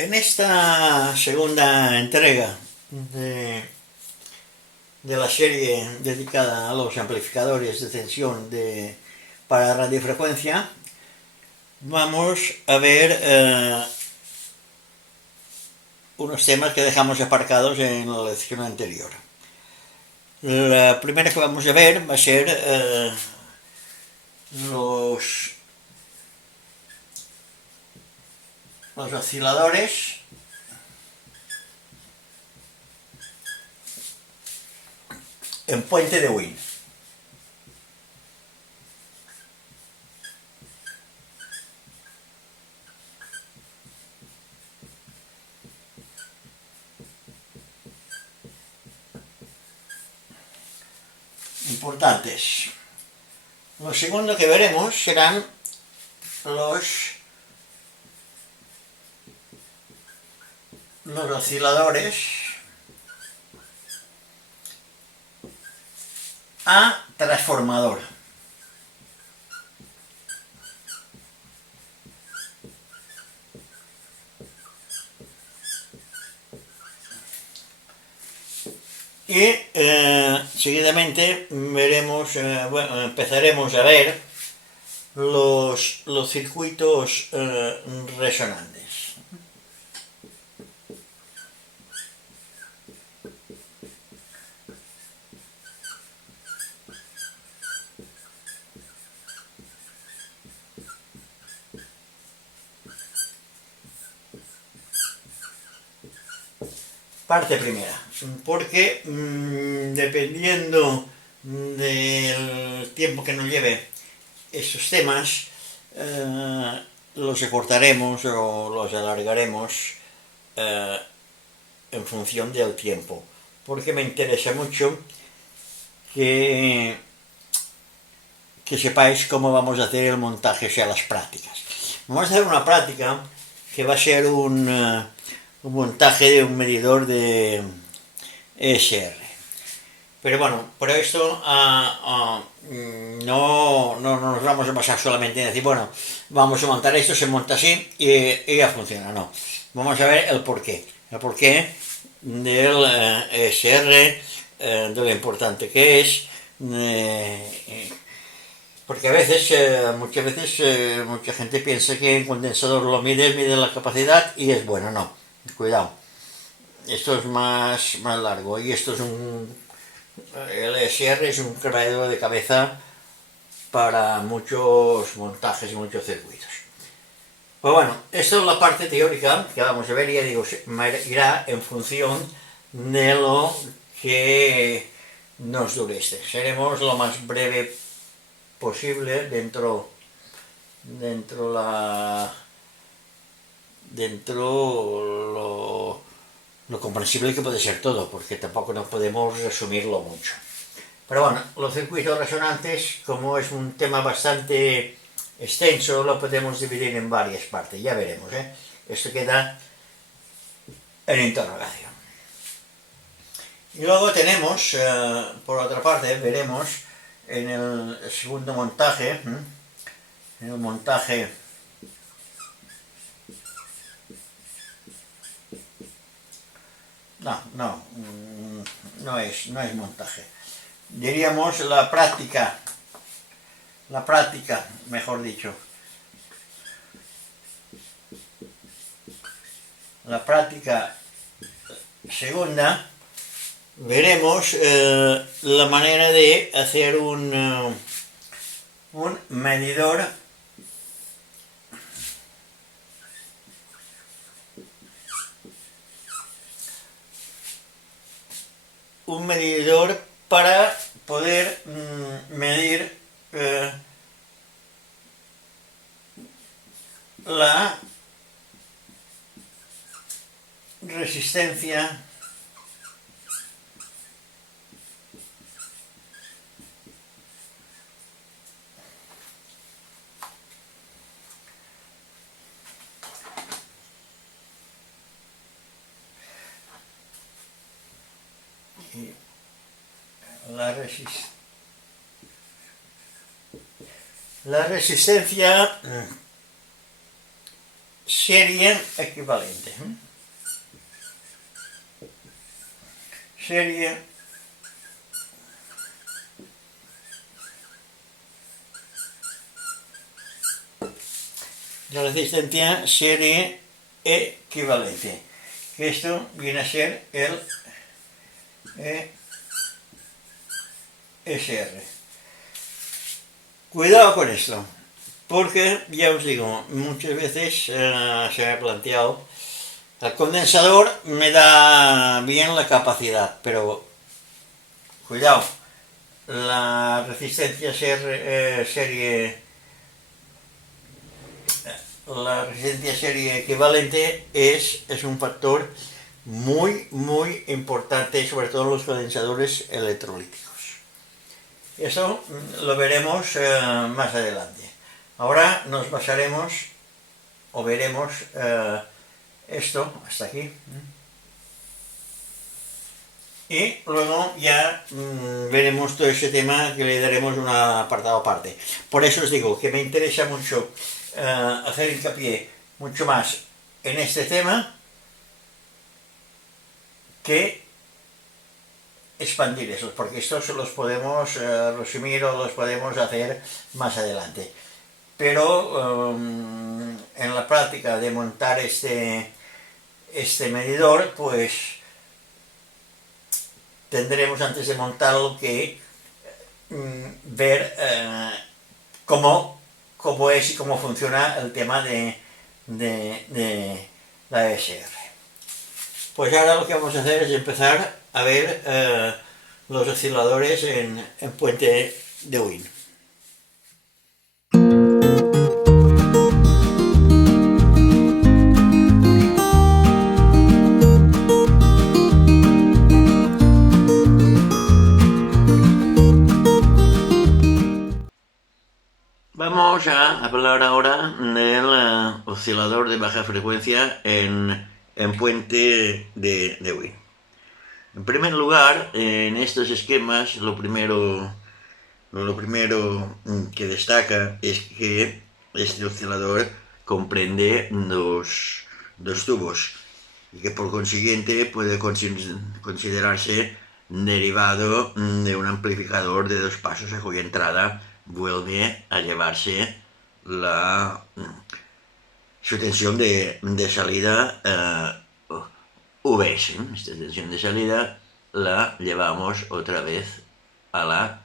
En esta segunda entrega de, de la serie dedicada a los amplificadores de tensión para radiofrecuencia, vamos a ver unos temas que dejamos aparcados en la lección anterior. La primera que vamos a ver va a ser los osciladores en puente de Wien. Importantes. Lo segundo que veremos serán los osciladores a transformador. Y seguidamente veremos, empezaremos a ver los circuitos resonantes. Parte primera, porque dependiendo del tiempo que nos lleve estos temas, los acortaremos o los alargaremos en función del tiempo, porque me interesa mucho que sepáis cómo vamos a hacer el montaje, o sea, las prácticas. Vamos a hacer una práctica que va a ser un montaje de un medidor de ESR. Pero bueno, por esto no nos vamos a basar solamente en decir, bueno, vamos a montar esto, se monta así y ya funciona. No, vamos a ver el porqué del ESR, de lo importante que es, porque a veces, muchas veces, mucha gente piensa que el condensador lo mide la capacidad y es bueno. No, cuidado, esto es más largo y esto es el ESR es un quebradero de cabeza para muchos montajes y muchos circuitos. Pues bueno, esto es la parte teórica que vamos a ver, y ya digo, irá en función de lo que nos dure este. Seremos lo más breve posible dentro lo comprensible que puede ser todo, porque tampoco nos podemos resumirlo mucho. Pero bueno, los circuitos resonantes, como es un tema bastante extenso, lo podemos dividir en varias partes, ya veremos, ¿eh? Esto queda en interrogación. Y luego tenemos, por otra parte, veremos en el segundo montaje, en el montaje no es montaje. Diríamos la práctica, mejor dicho, la práctica segunda, veremos la manera de hacer un medidor para poder medir la resistencia serie equivalente. Serie la resistencia serie equivalente, que esto viene a ser el ESR. Cuidado con esto, porque ya os digo, muchas veces se me ha planteado, el condensador me da bien la capacidad, pero cuidado, la resistencia serie equivalente es un factor muy importante, sobre todo en los condensadores electrolíticos. Eso lo veremos más adelante. Ahora nos basaremos o veremos esto hasta aquí. Y luego ya veremos todo ese tema, que le daremos un apartado aparte. Por eso os digo que me interesa mucho hacer hincapié mucho más en este tema que expandir esos, porque estos los podemos resumir o los podemos hacer más adelante. Pero en la práctica de montar este medidor, pues tendremos antes de montarlo que ver cómo es y cómo funciona el tema de la ESR. Pues ahora lo que vamos a hacer es empezar a ver los osciladores en puente de Wien. Vamos a hablar ahora del oscilador de baja frecuencia en puente de Wien. En primer lugar, en estos esquemas, lo primero que destaca es que este oscilador comprende dos tubos y que por consiguiente puede considerarse derivado de un amplificador de 2 pasos a cuya entrada vuelve a llevarse su tensión de salida VS. Esta tensión de salida la llevamos otra vez a la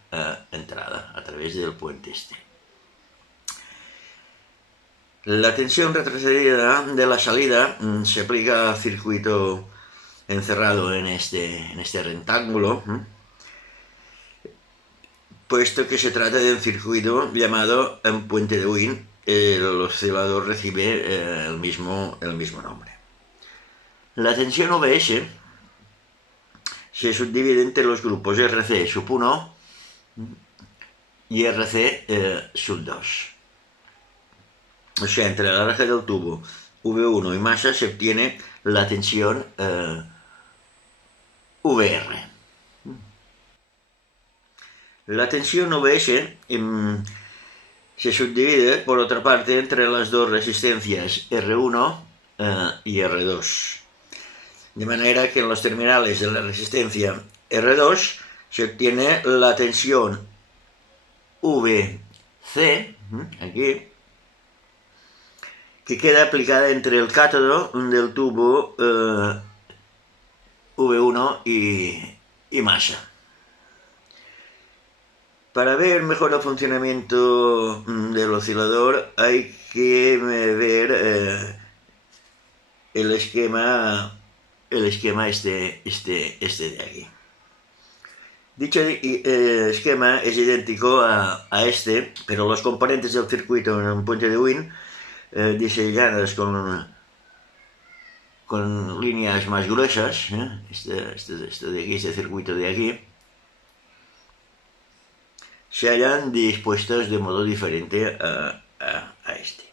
entrada a través del puente este. La tensión retrocedida de la salida se aplica al circuito encerrado en este rectángulo, puesto que se trata de un circuito llamado en puente de Wien. El oscilador recibe el mismo nombre. La tensión VS se subdivide entre los grupos RC sub 1 y RC sub 2. O sea, entre la larga del tubo V1 y masa se obtiene la tensión VR. La tensión VS se subdivide, por otra parte, entre las dos resistencias R1 y R2. De manera que en los terminales de la resistencia R2 se obtiene la tensión VC, aquí, que queda aplicada entre el cátodo del tubo V1 y masa. Para ver mejor el funcionamiento del oscilador hay que ver el esquema este de aquí. Dicho esquema es idéntico a este, pero los componentes del circuito en un puente de Wien diseñadas con líneas más gruesas, este circuito de aquí, se hallan dispuestos de modo diferente a este.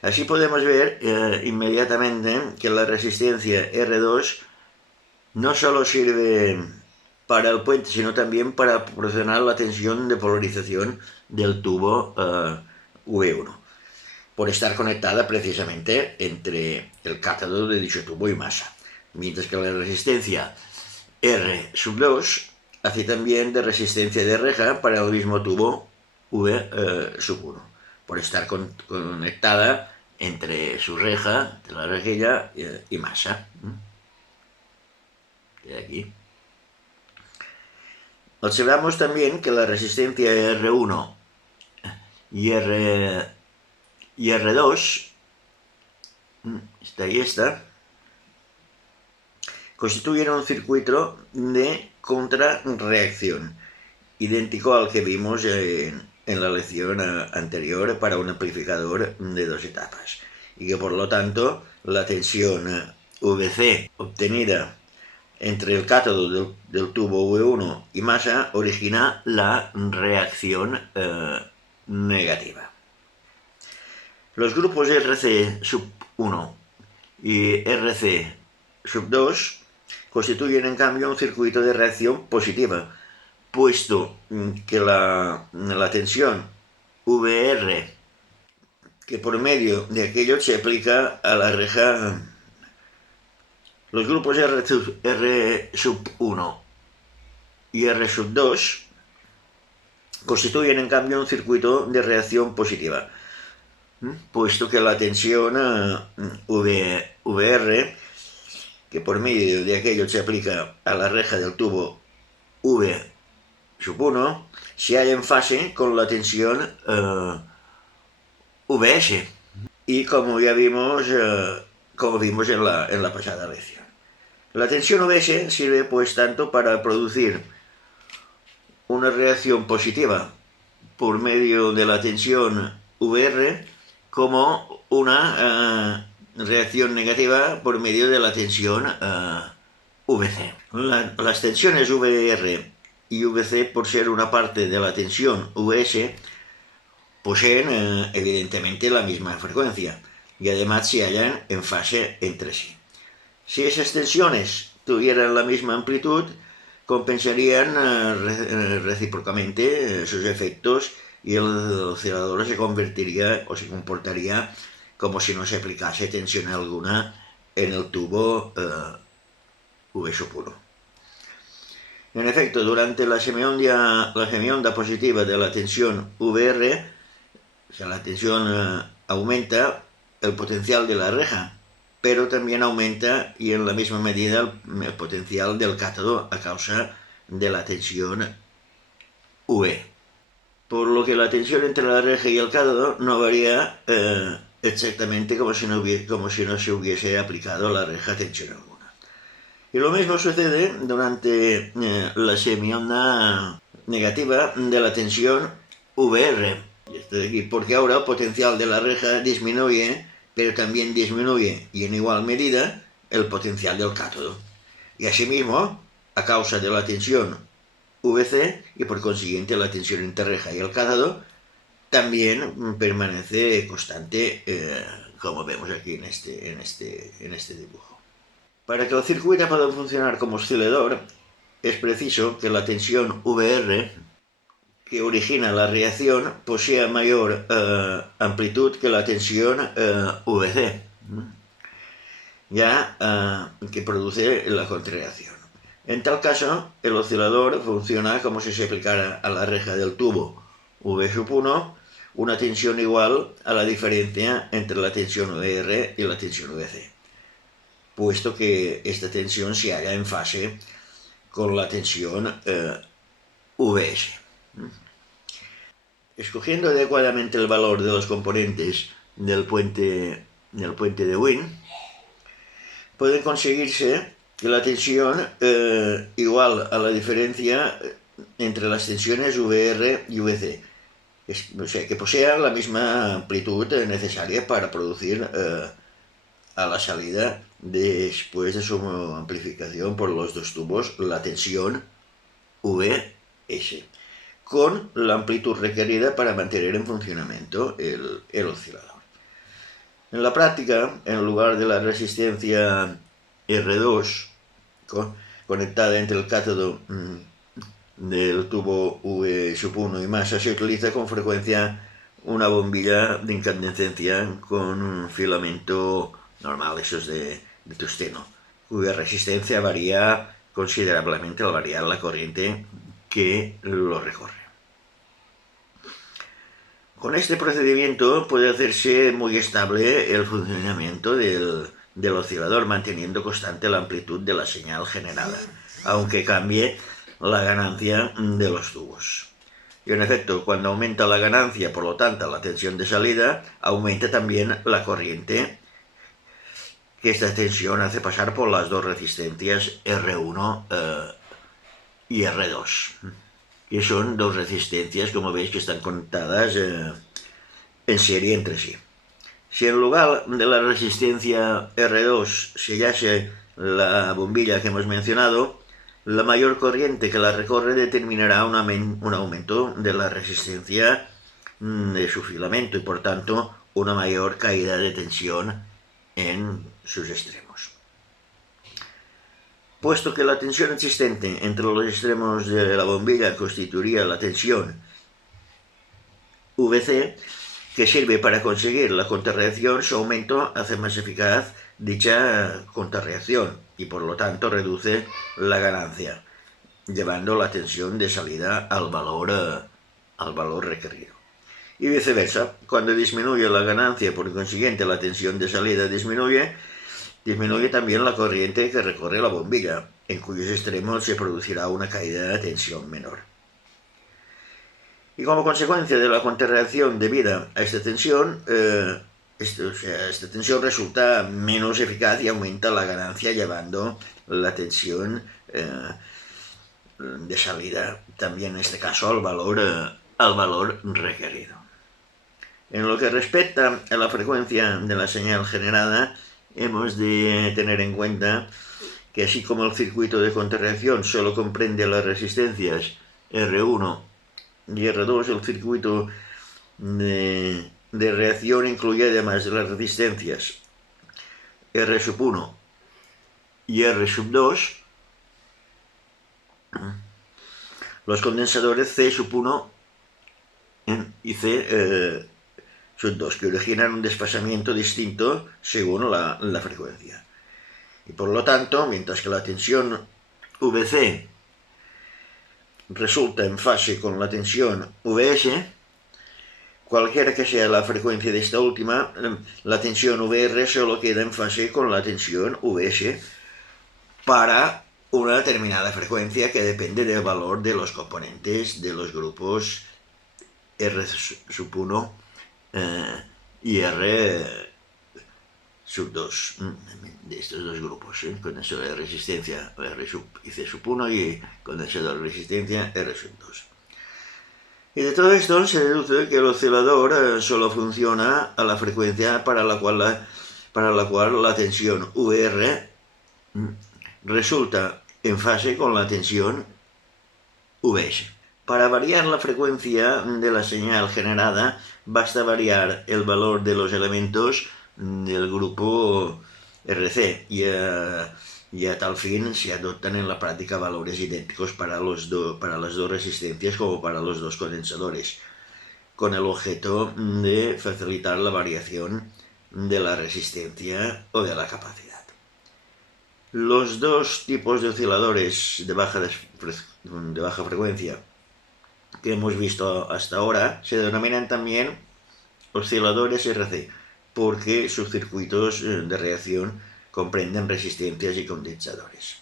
Así podemos ver inmediatamente que la resistencia R2 no solo sirve para el puente, sino también para proporcionar la tensión de polarización del tubo V1. por estar conectada precisamente entre el cátodo de dicho tubo y masa, mientras que la resistencia R sub 2 hace también de resistencia de reja para el mismo tubo V sub 1, por estar conectada entre su reja, de la rejilla y masa. De aquí. Observamos también que la resistencia R1 y R2, esta, constituyen un circuito de contrarreacción, idéntico al que vimos en la lección anterior para un amplificador de dos etapas, y que por lo tanto la tensión VC obtenida entre el cátodo del tubo V1 y masa origina la reacción negativa. Los grupos RC sub 1 y RC sub 2 constituyen en cambio un circuito de reacción positiva, puesto que la tensión VR, que por medio de aquello se aplica a la reja. Los grupos R sub 1 y R sub 2 constituyen en cambio un circuito de reacción positiva, puesto que la tensión VR, que por medio de aquello se aplica a la reja del tubo V sub 1, se halla en fase con la tensión VS, y como ya vimos, en la pasada lección. La tensión VS sirve pues tanto para producir una reacción positiva por medio de la tensión VR como una reacción negativa por medio de la tensión VC. Las tensiones VR y VC, por ser una parte de la tensión VS, poseen evidentemente la misma frecuencia y además se hallan en fase entre sí. Si esas tensiones tuvieran la misma amplitud, compensarían recíprocamente sus efectos y el oscilador se convertiría o se comportaría como si no se aplicase tensión alguna en el tubo V sub 1. En efecto, durante la semionda positiva de la tensión VR, o sea, la tensión aumenta el potencial de la reja, pero también aumenta y en la misma medida el potencial del cátodo a causa de la tensión V. Por lo que la tensión entre la reja y el cátodo no varía exactamente como si no se hubiese aplicado la reja tensión alguna. Y lo mismo sucede durante la semionda negativa de la tensión VR, porque ahora el potencial de la reja disminuye, pero también disminuye, y en igual medida, el potencial del cátodo. Y asimismo, a causa de la tensión VC, y por consiguiente la tensión entre reja y el cátodo, también permanece constante, como vemos aquí en este dibujo. Para que el circuito pueda funcionar como oscilador, es preciso que la tensión VR que origina la reacción posea mayor amplitud que la tensión VC, que produce la contrarreacción. En tal caso, el oscilador funciona como si se aplicara a la reja del tubo V sub 1 una tensión igual a la diferencia entre la tensión VR y la tensión VC, puesto que esta tensión se halla en fase con la tensión VS. Escogiendo adecuadamente el valor de los componentes del puente de Wien, puede conseguirse que la tensión igual a la diferencia entre las tensiones VR y VC, o sea, que posean la misma amplitud necesaria para producir a la salida, después de su amplificación por los dos tubos, la tensión VS, con la amplitud requerida para mantener en funcionamiento el oscilador. En la práctica, en lugar de la resistencia R2 conectada entre el cátodo del tubo V sub 1 y masa, se utiliza con frecuencia una bombilla de incandescencia con un filamento normal, esos de tungsteno, cuya resistencia varía considerablemente al variar la corriente que lo recorre. Con este procedimiento puede hacerse muy estable el funcionamiento del oscilador, manteniendo constante la amplitud de la señal generada, aunque cambie la ganancia de los tubos. Y en efecto, cuando aumenta la ganancia, por lo tanto la tensión de salida, aumenta también la corriente, que esta tensión hace pasar por las dos resistencias R1 y R2, que son dos resistencias, como veis, que están conectadas en serie entre sí. Si en lugar de la resistencia R2 se hallase la bombilla que hemos mencionado, la mayor corriente que la recorre determinará un aumento de la resistencia de su filamento y por tanto una mayor caída de tensión en sus extremos. Puesto que la tensión existente entre los extremos de la bombilla constituiría la tensión VC, que sirve para conseguir la contrarreacción, su aumento hace más eficaz dicha contrarreacción y por lo tanto reduce la ganancia, llevando la tensión de salida al valor requerido. Y viceversa, cuando disminuye la ganancia, por consiguiente la tensión de salida disminuye también la corriente que recorre la bombilla, en cuyos extremos se producirá una caída de tensión menor. Y como consecuencia de la contrarreacción debida a esta tensión, esta tensión resulta menos eficaz y aumenta la ganancia, llevando la tensión de salida también en este caso al valor requerido. En lo que respecta a la frecuencia de la señal generada, hemos de tener en cuenta que así como el circuito de contrarreacción solo comprende las resistencias R1 y R2, el circuito de reacción incluye además de las resistencias R1 y R2 los condensadores C1 y C2, que originan un desfasamiento distinto según la frecuencia. Y por lo tanto, mientras que la tensión VC resulta en fase con la tensión VS, cualquiera que sea la frecuencia de esta última, la tensión VR solo queda en fase con la tensión VS para una determinada frecuencia que depende del valor de los componentes de los grupos R1 y R2, de estos dos grupos, condensador de resistencia R y C1 y condensador de resistencia R2. Y de todo esto se deduce que el oscilador solo funciona a la frecuencia para la cual la tensión VR resulta en fase con la tensión VS. Para variar la frecuencia de la señal generada, basta variar el valor de los elementos del grupo RC y a tal fin se adoptan en la práctica valores idénticos para las dos resistencias como para los dos condensadores, con el objeto de facilitar la variación de la resistencia o de la capacidad. Los dos tipos de osciladores de baja frecuencia que hemos visto hasta ahora se denominan también osciladores RC, porque sus circuitos de reacción comprenden resistencias y condensadores.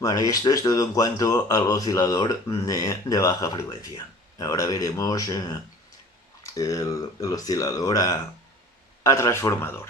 Bueno, y esto es todo en cuanto al oscilador de baja frecuencia. Ahora veremos el oscilador a transformador.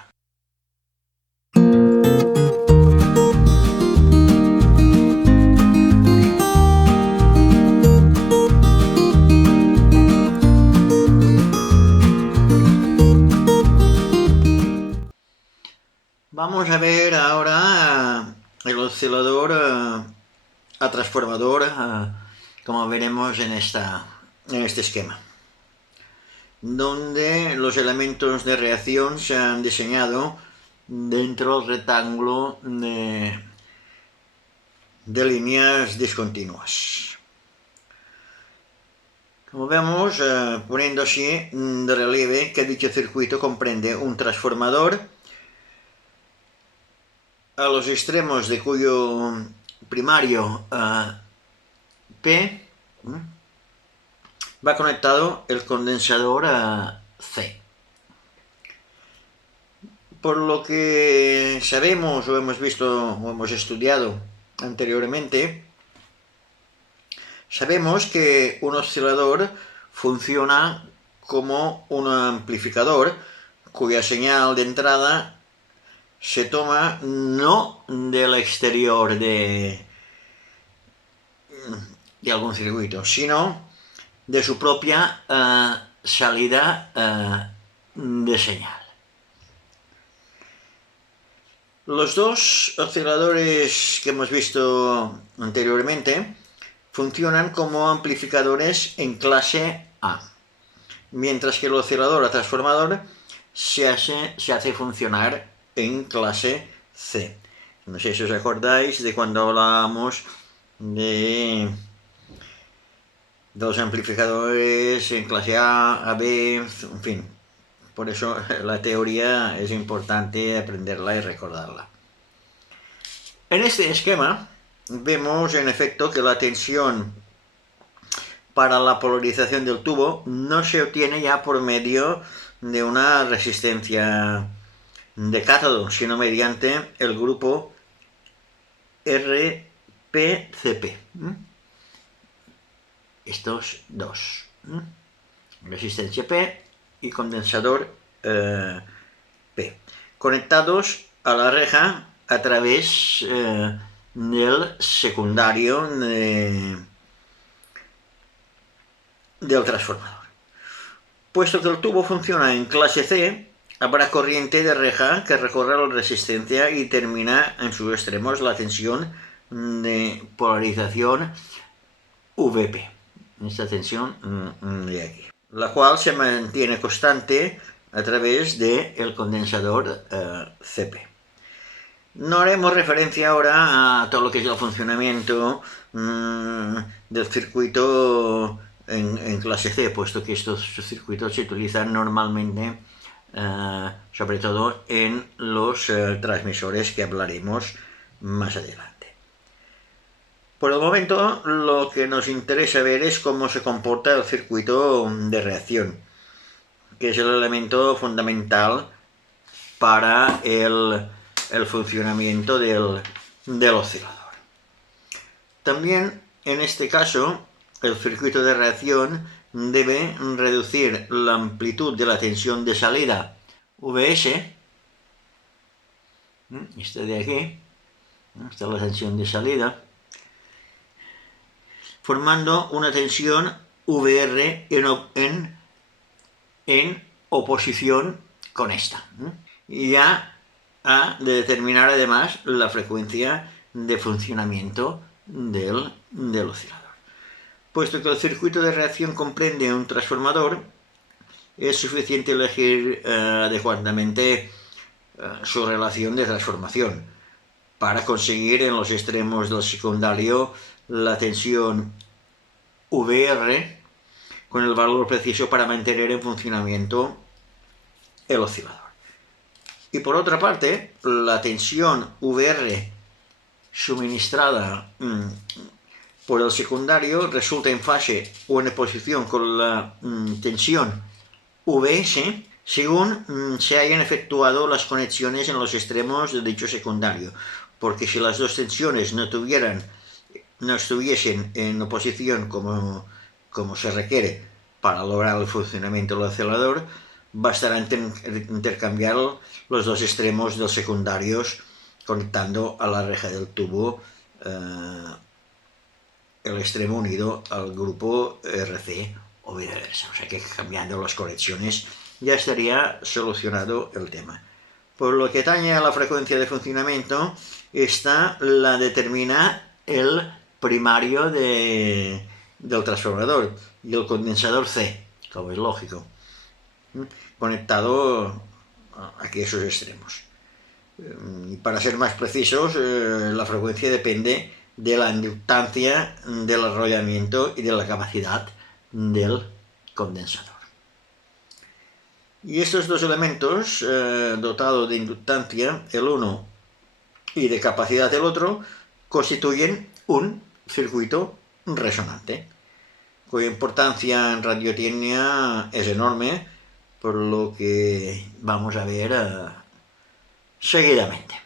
Vamos a ver ahora el oscilador a transformador, como veremos en este esquema, donde los elementos de reacción se han diseñado dentro del rectángulo de líneas discontinuas. Como vemos, poniendo así de relieve que dicho circuito comprende un transformador a los extremos de cuyo primario P va conectado el condensador C. Por lo que sabemos o hemos visto o hemos estudiado anteriormente, sabemos que un oscilador funciona como un amplificador cuya señal de entrada se toma no del exterior de algún circuito, sino de su propia salida de señal. Los dos osciladores que hemos visto anteriormente funcionan como amplificadores en clase A, mientras que el oscilador transformador se hace funcionar en clase C. No sé si os acordáis de cuando hablábamos de los amplificadores en clase A, B, en fin. Por eso la teoría es importante aprenderla y recordarla. En este esquema vemos en efecto que la tensión para la polarización del tubo no se obtiene ya por medio de una resistencia de cátodo, sino mediante el grupo RPCP. Estos dos. Resistencia P y condensador P. Conectados a la reja a través del secundario del transformador. Puesto que el tubo funciona en clase C, habrá corriente de reja que recorre la resistencia y termina en sus extremos la tensión de polarización VP. Esta tensión de aquí, la cual se mantiene constante a través del condensador CP. No haremos referencia ahora a todo lo que es el funcionamiento del circuito en clase C, puesto que estos circuitos se utilizan normalmente, sobre todo en los transmisores que hablaremos más adelante. Por el momento, lo que nos interesa ver es cómo se comporta el circuito de reacción, que es el elemento fundamental para el funcionamiento del oscilador. También, en este caso, el circuito de reacción debe reducir la amplitud de la tensión de salida Vs, esta de aquí, esta es la tensión de salida, formando una tensión VR en oposición con esta. Y ya ha de determinar además la frecuencia de funcionamiento del oscilador. Puesto que el circuito de reacción comprende un transformador, es suficiente elegir adecuadamente su relación de transformación para conseguir en los extremos del secundario la tensión VR con el valor preciso para mantener en funcionamiento el oscilador. Y por otra parte, la tensión VR suministrada por el secundario resulta en fase o en oposición con la tensión Vs según se hayan efectuado las conexiones en los extremos de dicho secundario, porque si las dos tensiones no estuviesen en oposición como se requiere para lograr el funcionamiento del oscilador, bastará intercambiar los dos extremos del secundarios conectando a la reja del tubo el extremo unido al grupo RC o viceversa. O sea que cambiando las conexiones ya estaría solucionado el tema. Por lo que atañe a la frecuencia de funcionamiento, esta la determina el primario del transformador y el condensador C, como es lógico, conectado aquí a esos extremos. Y para ser más precisos, la frecuencia depende de la inductancia, del arrollamiento y de la capacidad del condensador. Y estos dos elementos, dotados de inductancia el uno y de capacidad el otro, constituyen un circuito resonante, cuya importancia en radiotecnia es enorme, por lo que vamos a ver seguidamente.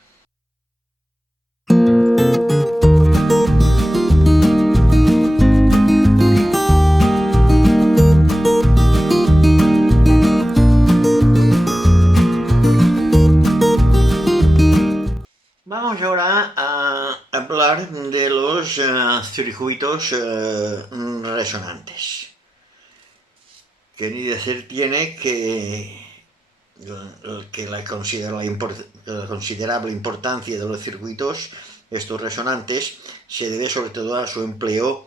Vamos ahora a hablar de los circuitos resonantes. Que ni decir tiene que la considerable importancia de los circuitos, estos resonantes, se debe sobre todo a su empleo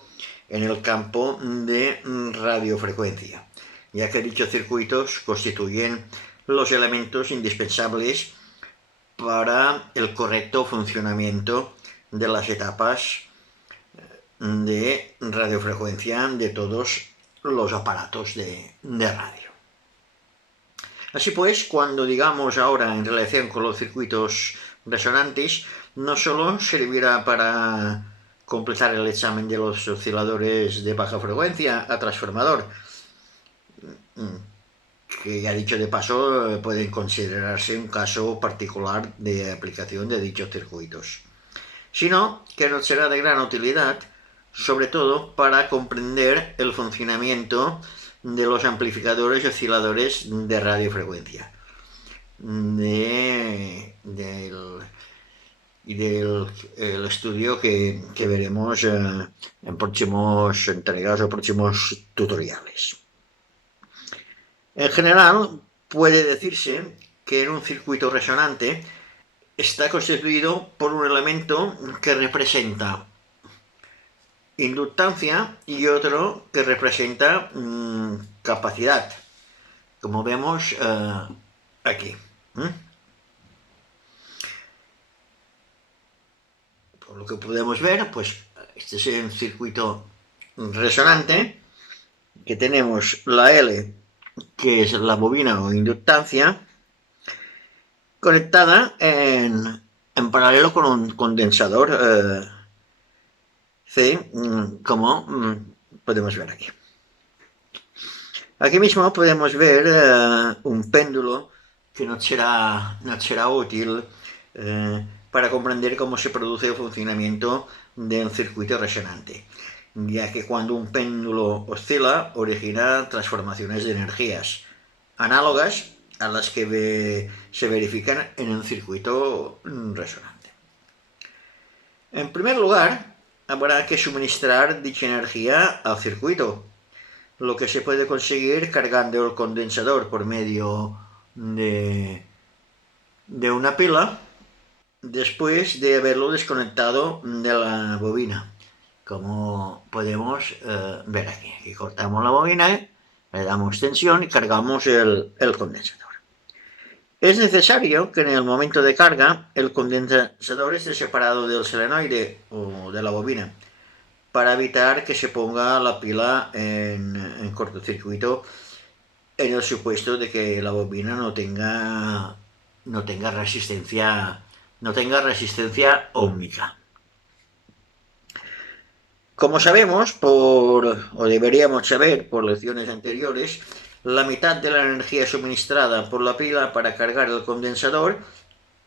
en el campo de radiofrecuencia, ya que dichos circuitos constituyen los elementos indispensables para el correcto funcionamiento de las etapas de radiofrecuencia de todos los aparatos de radio. Así pues, cuando digamos ahora en relación con los circuitos resonantes, no solo servirá para completar el examen de los osciladores de baja frecuencia a transformador, que ya dicho de paso pueden considerarse un caso particular de aplicación de dichos circuitos, sino que nos será de gran utilidad, sobre todo para comprender el funcionamiento de los amplificadores y osciladores de radiofrecuencia y del estudio que veremos en próximos entregas o próximos tutoriales. En general, puede decirse que en un circuito resonante está constituido por un elemento que representa inductancia y otro que representa capacidad, como vemos aquí. Por lo que podemos ver, pues este es un circuito resonante, que tenemos la L, que es la bobina o inductancia, conectada en paralelo con un condensador C, como podemos ver aquí. Aquí mismo podemos ver un péndulo que nos será útil para comprender cómo se produce el funcionamiento de un circuito resonante, ya que cuando un péndulo oscila origina transformaciones de energías análogas a las que se verifican en un circuito resonante. En primer lugar, habrá que suministrar dicha energía al circuito, lo que se puede conseguir cargando el condensador por medio de una pila después de haberlo desconectado de la bobina, como podemos ver aquí. Aquí cortamos la bobina, le damos tensión y cargamos el condensador. Es necesario que en el momento de carga el condensador esté separado del solenoide o de la bobina, para evitar que se ponga la pila en cortocircuito en el supuesto de que la bobina no tenga resistencia óhmica. Como sabemos, o deberíamos saber por lecciones anteriores, la mitad de la energía suministrada por la pila para cargar el condensador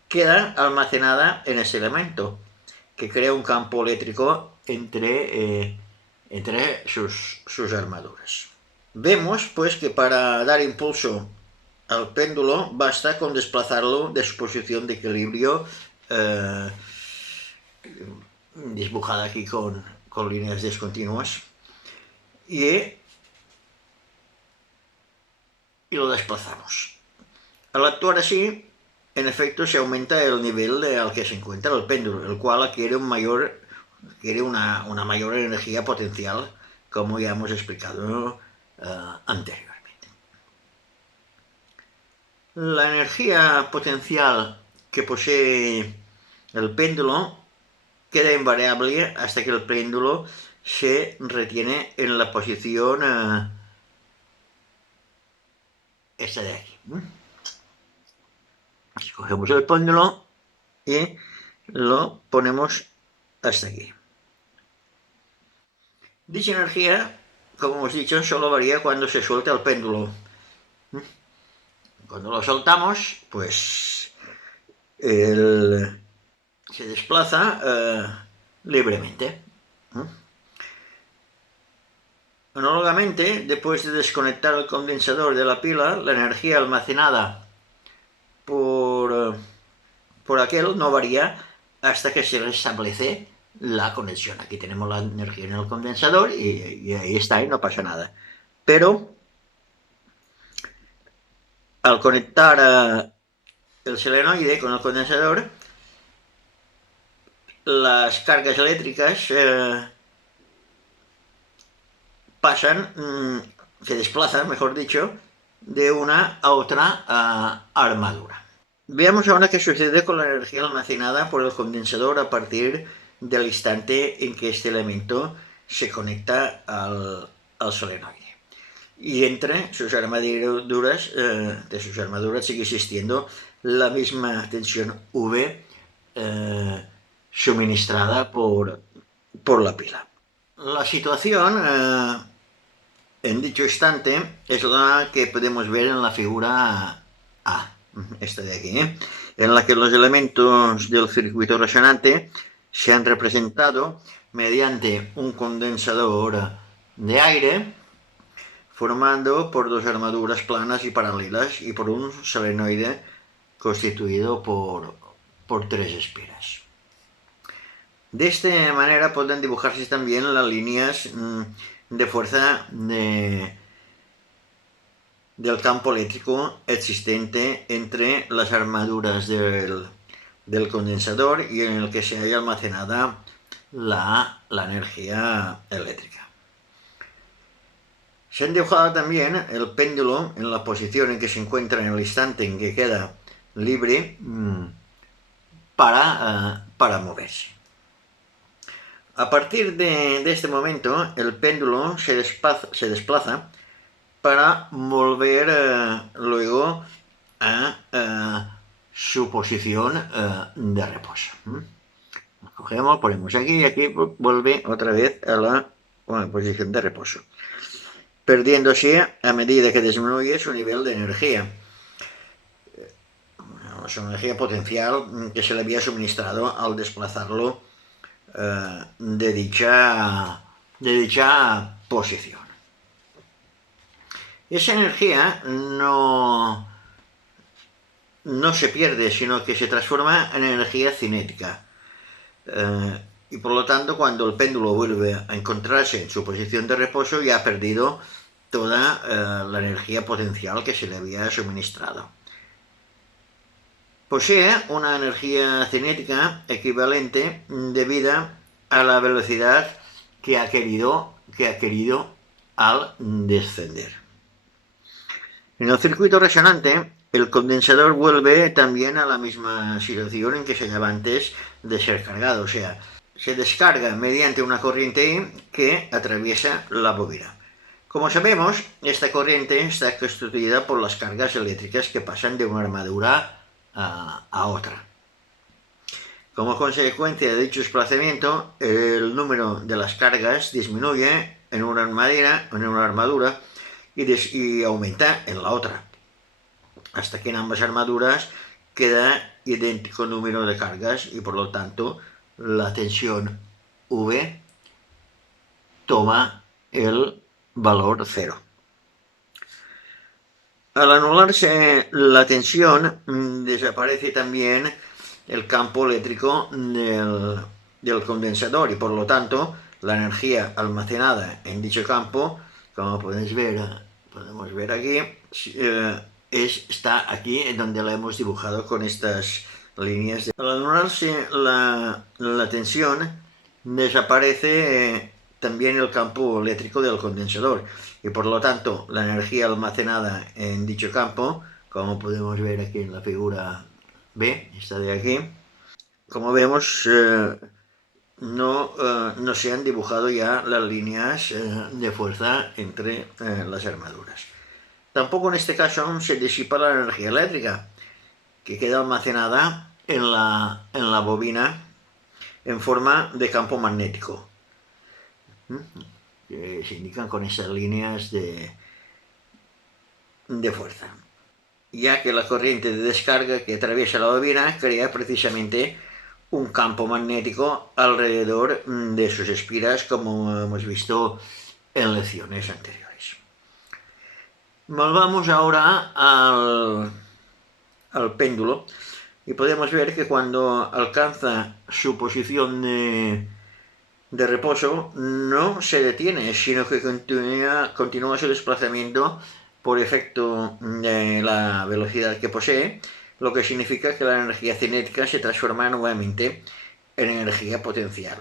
queda almacenada en ese elemento, que crea un campo eléctrico entre sus armaduras. Vemos pues que para dar impulso al péndulo basta con desplazarlo de su posición de equilibrio, dibujada aquí con líneas discontinuas, y lo desplazamos. Al actuar así, en efecto, se aumenta el nivel al que se encuentra el péndulo, el cual adquiere una mayor energía potencial, como ya hemos explicado anteriormente. La energía potencial que posee el péndulo queda invariable hasta que el péndulo se retiene en la posición esta de aquí. Cogemos el péndulo y lo ponemos hasta aquí. Dicha energía, como hemos dicho, solo varía cuando se suelta el péndulo. Cuando lo soltamos, pues se desplaza libremente. Análogamente, después de desconectar el condensador de la pila, la energía almacenada por aquel no varía hasta que se restablece la conexión. Aquí tenemos la energía en el condensador y ahí está y no pasa nada. Pero al conectar el solenoide con el condensador, las cargas eléctricas se desplazan, mejor dicho, de una a otra armadura. Veamos ahora qué sucede con la energía almacenada por el condensador a partir del instante en que este elemento se conecta al solenoide. Y entre sus armaduras, sigue existiendo la misma tensión V suministrada por la pila. La situación en dicho instante es la que podemos ver en la figura A, esta de aquí, en la que los elementos del circuito resonante se han representado mediante un condensador de aire formando por dos armaduras planas y paralelas y por un solenoide constituido por tres espiras. De esta manera pueden dibujarse también las líneas de fuerza del campo eléctrico existente entre las armaduras del condensador y en el que se haya almacenada la energía eléctrica. Se han dibujado también el péndulo en la posición en que se encuentra en el instante en que queda libre para moverse. A partir de este momento, el péndulo se desplaza para volver luego a su posición de reposo. Lo cogemos, ponemos aquí y aquí vuelve otra vez a la posición de reposo, perdiéndose a medida que disminuye su nivel de energía, su energía potencial que se le había suministrado al desplazarlo de dicha posición. Esa energía no se pierde, sino que se transforma en energía cinética. Y por lo tanto, cuando el péndulo vuelve a encontrarse en su posición de reposo, ya ha perdido toda la energía potencial que se le había suministrado. Posee una energía cinética equivalente debida a la velocidad que ha querido al descender. En el circuito resonante, el condensador vuelve también a la misma situación en que se hallaba antes de ser cargado, o sea, se descarga mediante una corriente que atraviesa la bobina. Como sabemos, esta corriente está constituida por las cargas eléctricas que pasan de una armadura a otra. Como consecuencia de dicho desplazamiento, el número de las cargas disminuye en una armadura y aumenta en la otra, hasta que en ambas armaduras queda idéntico número de cargas y por lo tanto la tensión V toma el valor 0. Al anularse la tensión, desaparece también el campo eléctrico del condensador y por lo tanto la energía almacenada en dicho campo, como podemos ver aquí, está aquí en donde la hemos dibujado con estas líneas. Al anularse la tensión, desaparece también el campo eléctrico del condensador y por lo tanto la energía almacenada en dicho campo, como podemos ver aquí en la figura B, esta de aquí, como vemos, no se han dibujado ya las líneas de fuerza entre las armaduras. Tampoco en este caso se disipa la energía eléctrica, que queda almacenada en la bobina en forma de campo magnético, que se indican con esas líneas de fuerza, ya que la corriente de descarga que atraviesa la bobina crea precisamente un campo magnético alrededor de sus espiras, como hemos visto en lecciones anteriores. Volvamos ahora al péndulo y podemos ver que cuando alcanza su posición de reposo no se detiene, sino que continúa su desplazamiento por efecto de la velocidad que posee, lo que significa que la energía cinética se transforma nuevamente en energía potencial,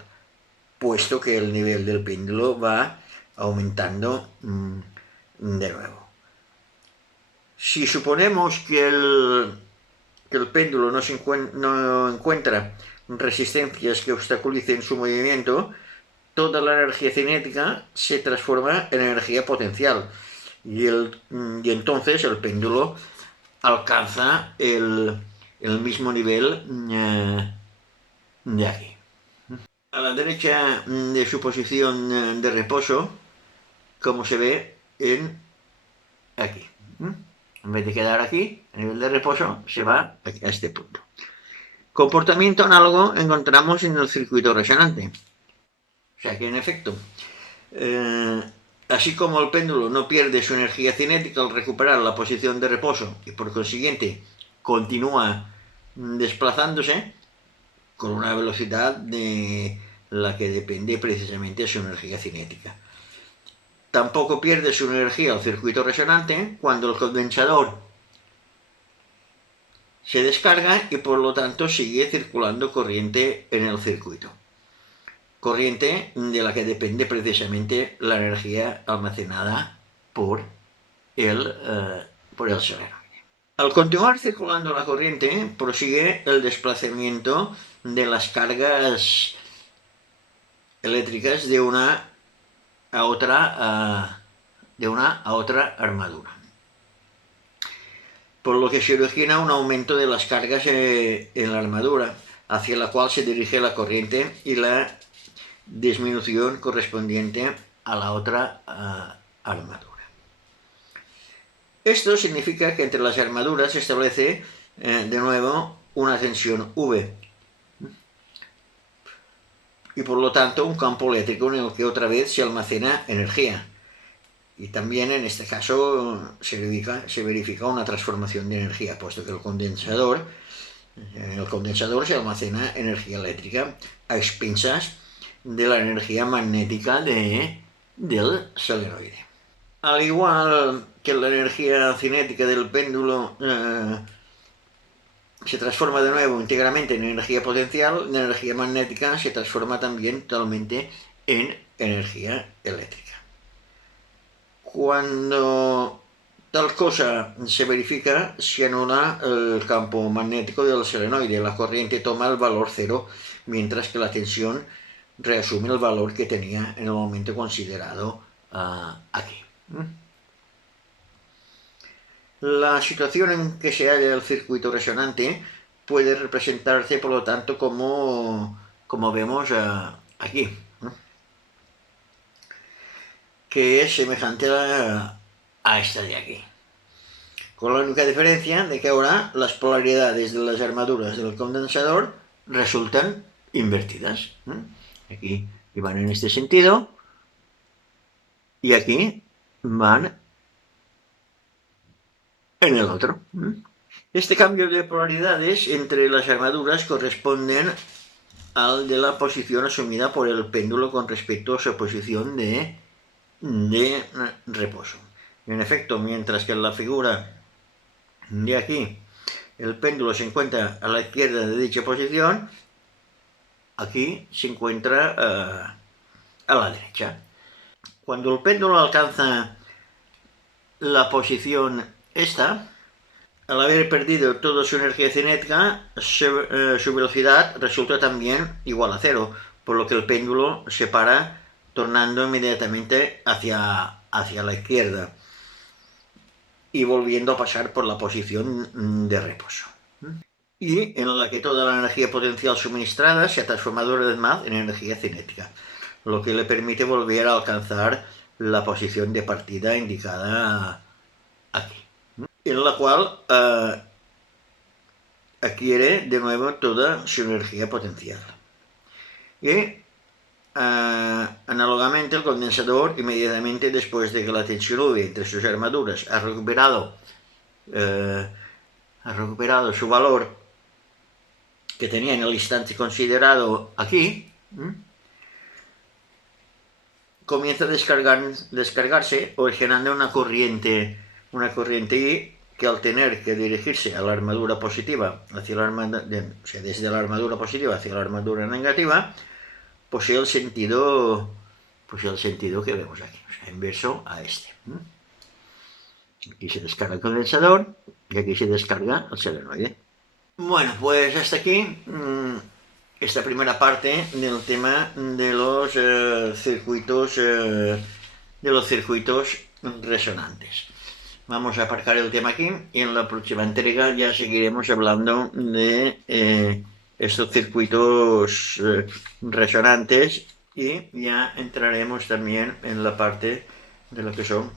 puesto que el nivel del péndulo va aumentando de nuevo. Si suponemos que el péndulo no encuentra resistencias que obstaculicen su movimiento, toda la energía cinética se transforma en energía potencial y entonces el péndulo alcanza el mismo nivel de aquí. A la derecha de su posición de reposo, como se ve aquí. En vez de quedar aquí, a nivel de reposo, se va a este punto. Comportamiento análogo encontramos en el circuito resonante. O sea que, en efecto, así como el péndulo no pierde su energía cinética al recuperar la posición de reposo y por consiguiente continúa desplazándose con una velocidad de la que depende precisamente de su energía cinética. Tampoco pierde su energía el circuito resonante cuando el condensador se descarga y por lo tanto sigue circulando corriente en el circuito. Corriente de la que depende precisamente la energía almacenada por el solenoide. Al continuar circulando la corriente, prosigue el desplazamiento de las cargas eléctricas de una a otra armadura, por lo que se origina un aumento de las cargas en la armadura, hacia la cual se dirige la corriente y la disminución correspondiente a la otra armadura. Esto significa que entre las armaduras se establece de nuevo una tensión V y por lo tanto un campo eléctrico en el que otra vez se almacena energía. Y también en este caso se verifica una transformación de energía, puesto que en el condensador se almacena energía eléctrica a expensas de la energía magnética del solenoide. Al igual que la energía cinética del péndulo se transforma de nuevo íntegramente en energía potencial, la energía magnética se transforma también totalmente en energía eléctrica. Cuando tal cosa se verifica, se anula el campo magnético del solenoide, la corriente toma el valor cero, mientras que la tensión reasume el valor que tenía en el momento considerado aquí. La situación en que se halla el circuito resonante puede representarse, por lo tanto, como vemos aquí, que es semejante a esta de aquí, con la única diferencia de que ahora las polaridades de las armaduras del condensador resultan invertidas. Aquí van en este sentido y aquí van en el otro. Este cambio de polaridades entre las armaduras corresponden al de la posición asumida por el péndulo con respecto a su posición de reposo. En efecto, mientras que en la figura de aquí el péndulo se encuentra a la izquierda de dicha posición, aquí se encuentra a la derecha. Cuando el péndulo alcanza la posición esta, al haber perdido toda su energía cinética, su velocidad resulta también igual a cero, por lo que el péndulo se para tornando inmediatamente hacia la izquierda y volviendo a pasar por la posición de reposo. Y en la que toda la energía potencial suministrada se ha transformado una vez más en energía cinética, lo que le permite volver a alcanzar la posición de partida indicada aquí, en la cual adquiere de nuevo toda su energía potencial. Y análogamente, el condensador, inmediatamente después de que la tensión UV entre sus armaduras ha recuperado su valor que tenía en el instante considerado aquí, comienza a descargarse originando una corriente I que, al tener que dirigirse a la armadura positiva hacia desde la armadura positiva hacia la armadura negativa, posee el sentido que vemos aquí, o sea, inverso a este. Aquí se descarga el condensador y aquí se descarga el solenoide. Bueno, pues hasta aquí esta primera parte del tema de los circuitos resonantes. Vamos a aparcar el tema aquí y en la próxima entrega ya seguiremos hablando de estos circuitos resonantes y ya entraremos también en la parte de lo que son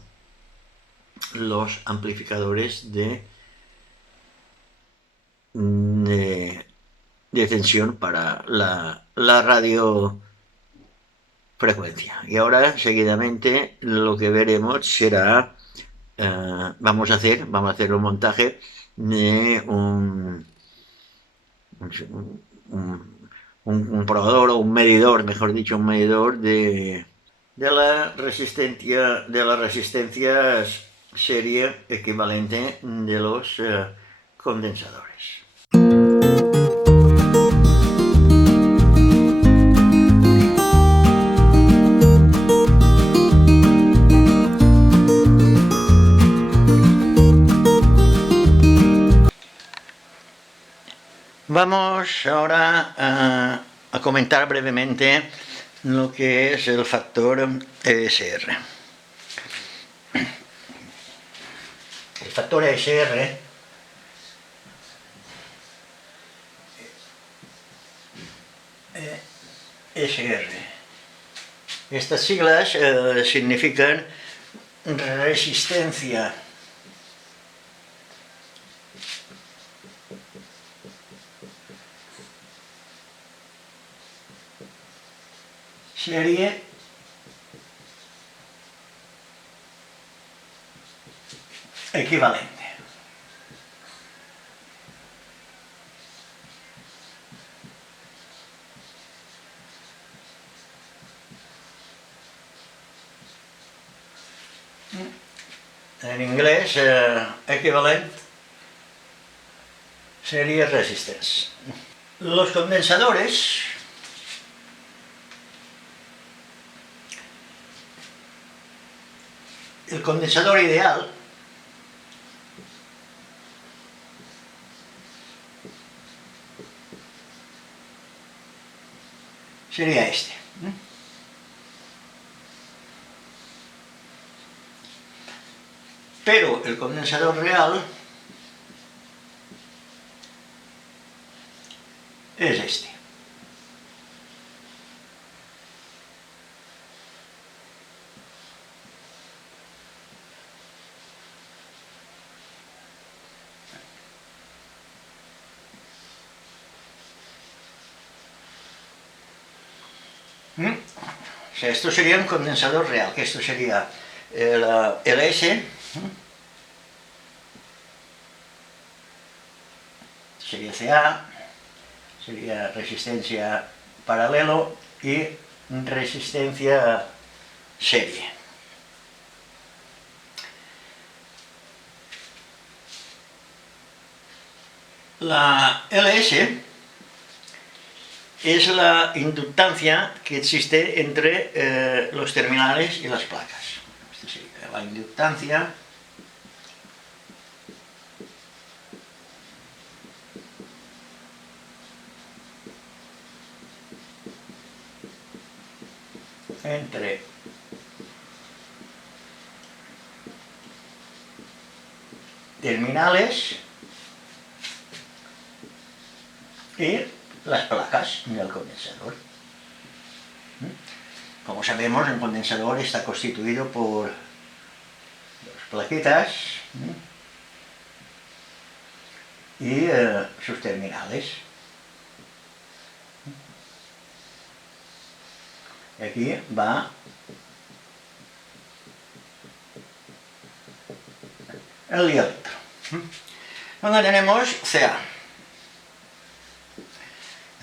los amplificadores de tensión para la radiofrecuencia. Y ahora, seguidamente, lo que veremos será, vamos a hacer un montaje de un probador o un medidor, mejor dicho, un medidor de las resistencias serie equivalente de los condensadores. Vamos ahora a comentar brevemente lo que es el factor ESR. El factor ESR Estas siglas significan resistencia serie equivalente. En inglés, equivalent serie resistance. Los condensadores el condensador ideal sería este. Pero el condensador real es este. O sea, esto sería un condensador real, que esto sería el S, sería CA, sería resistencia paralelo y resistencia serie. La LS es la inductancia que existe entre los terminales y las placas. Esta sería la inductancia entre terminales y las placas del condensador. Como sabemos, el condensador está constituido por dos plaquitas y sus terminales. Y aquí va el diámetro, donde tenemos CA.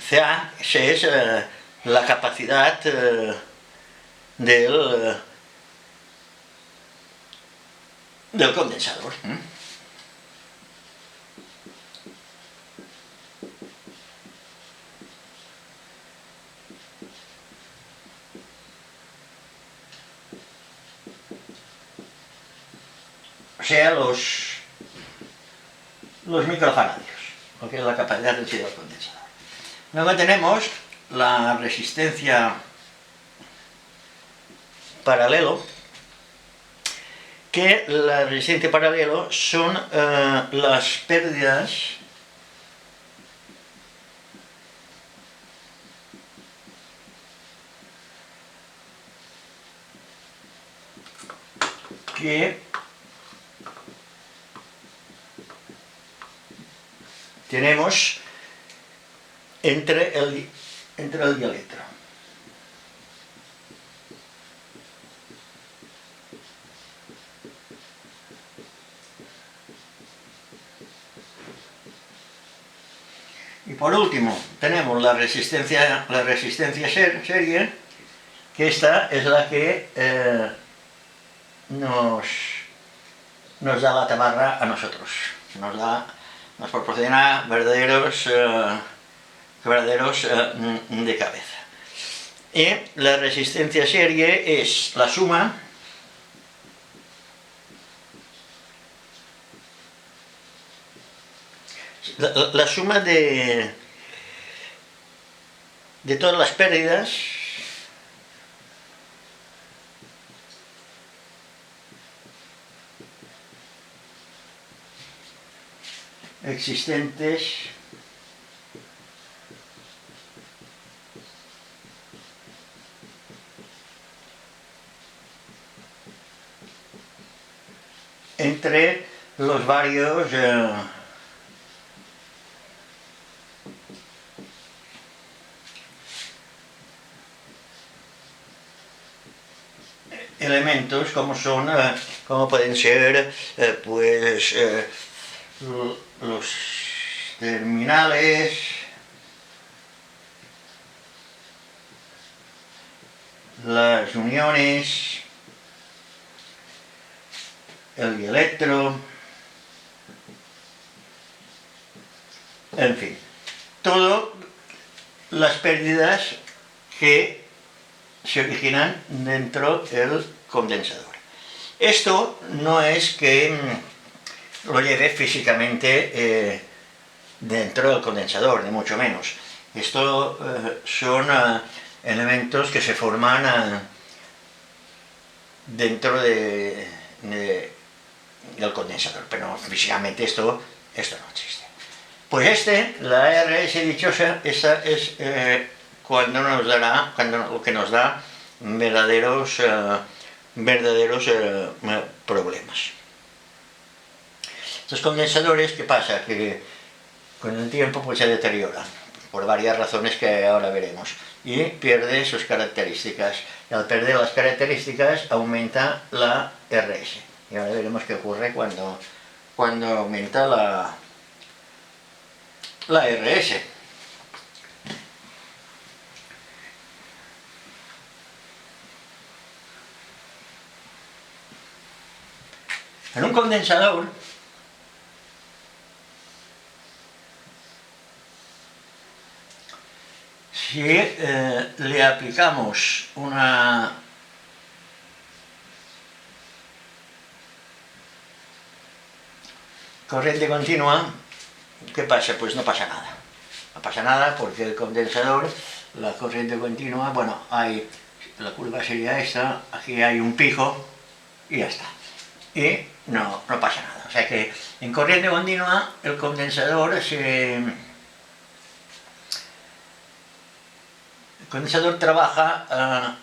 CA es la capacidad del condensador. O sea, los microfaradios, lo que es la capacidad del condensador. Luego tenemos la resistencia paralelo, que la resistencia paralelo son las pérdidas que tenemos entre el dielectro. Y por último tenemos la resistencia serie, que esta es la que nos da la tabarra a nosotros, nos proporciona verdaderos de cabeza. Y la resistencia serie es la suma de todas las pérdidas existentes entre los varios elementos, como pueden ser pues los terminales, las uniones, el dielectro, en fin, todas las pérdidas que se originan dentro del condensador. Esto no es que lo lleve físicamente dentro del condensador, ni mucho menos. Esto son elementos que se forman dentro del condensador, pero físicamente esto no existe. Pues la RS dichosa, esa es lo que nos da verdaderos problemas. Estos condensadores, ¿qué pasa? Que con el tiempo pues se deterioran, por varias razones que ahora veremos, y pierde sus características. Y al perder las características aumenta la RS. Y ahora veremos qué ocurre cuando aumenta la RS. En un condensador si le aplicamos una corriente continua, ¿qué pasa? Pues no pasa nada. No pasa nada porque el condensador, la corriente continua, bueno, hay La curva sería esta, aquí hay un pico y ya está. Y no pasa nada. O sea que en corriente continua el condensador trabaja,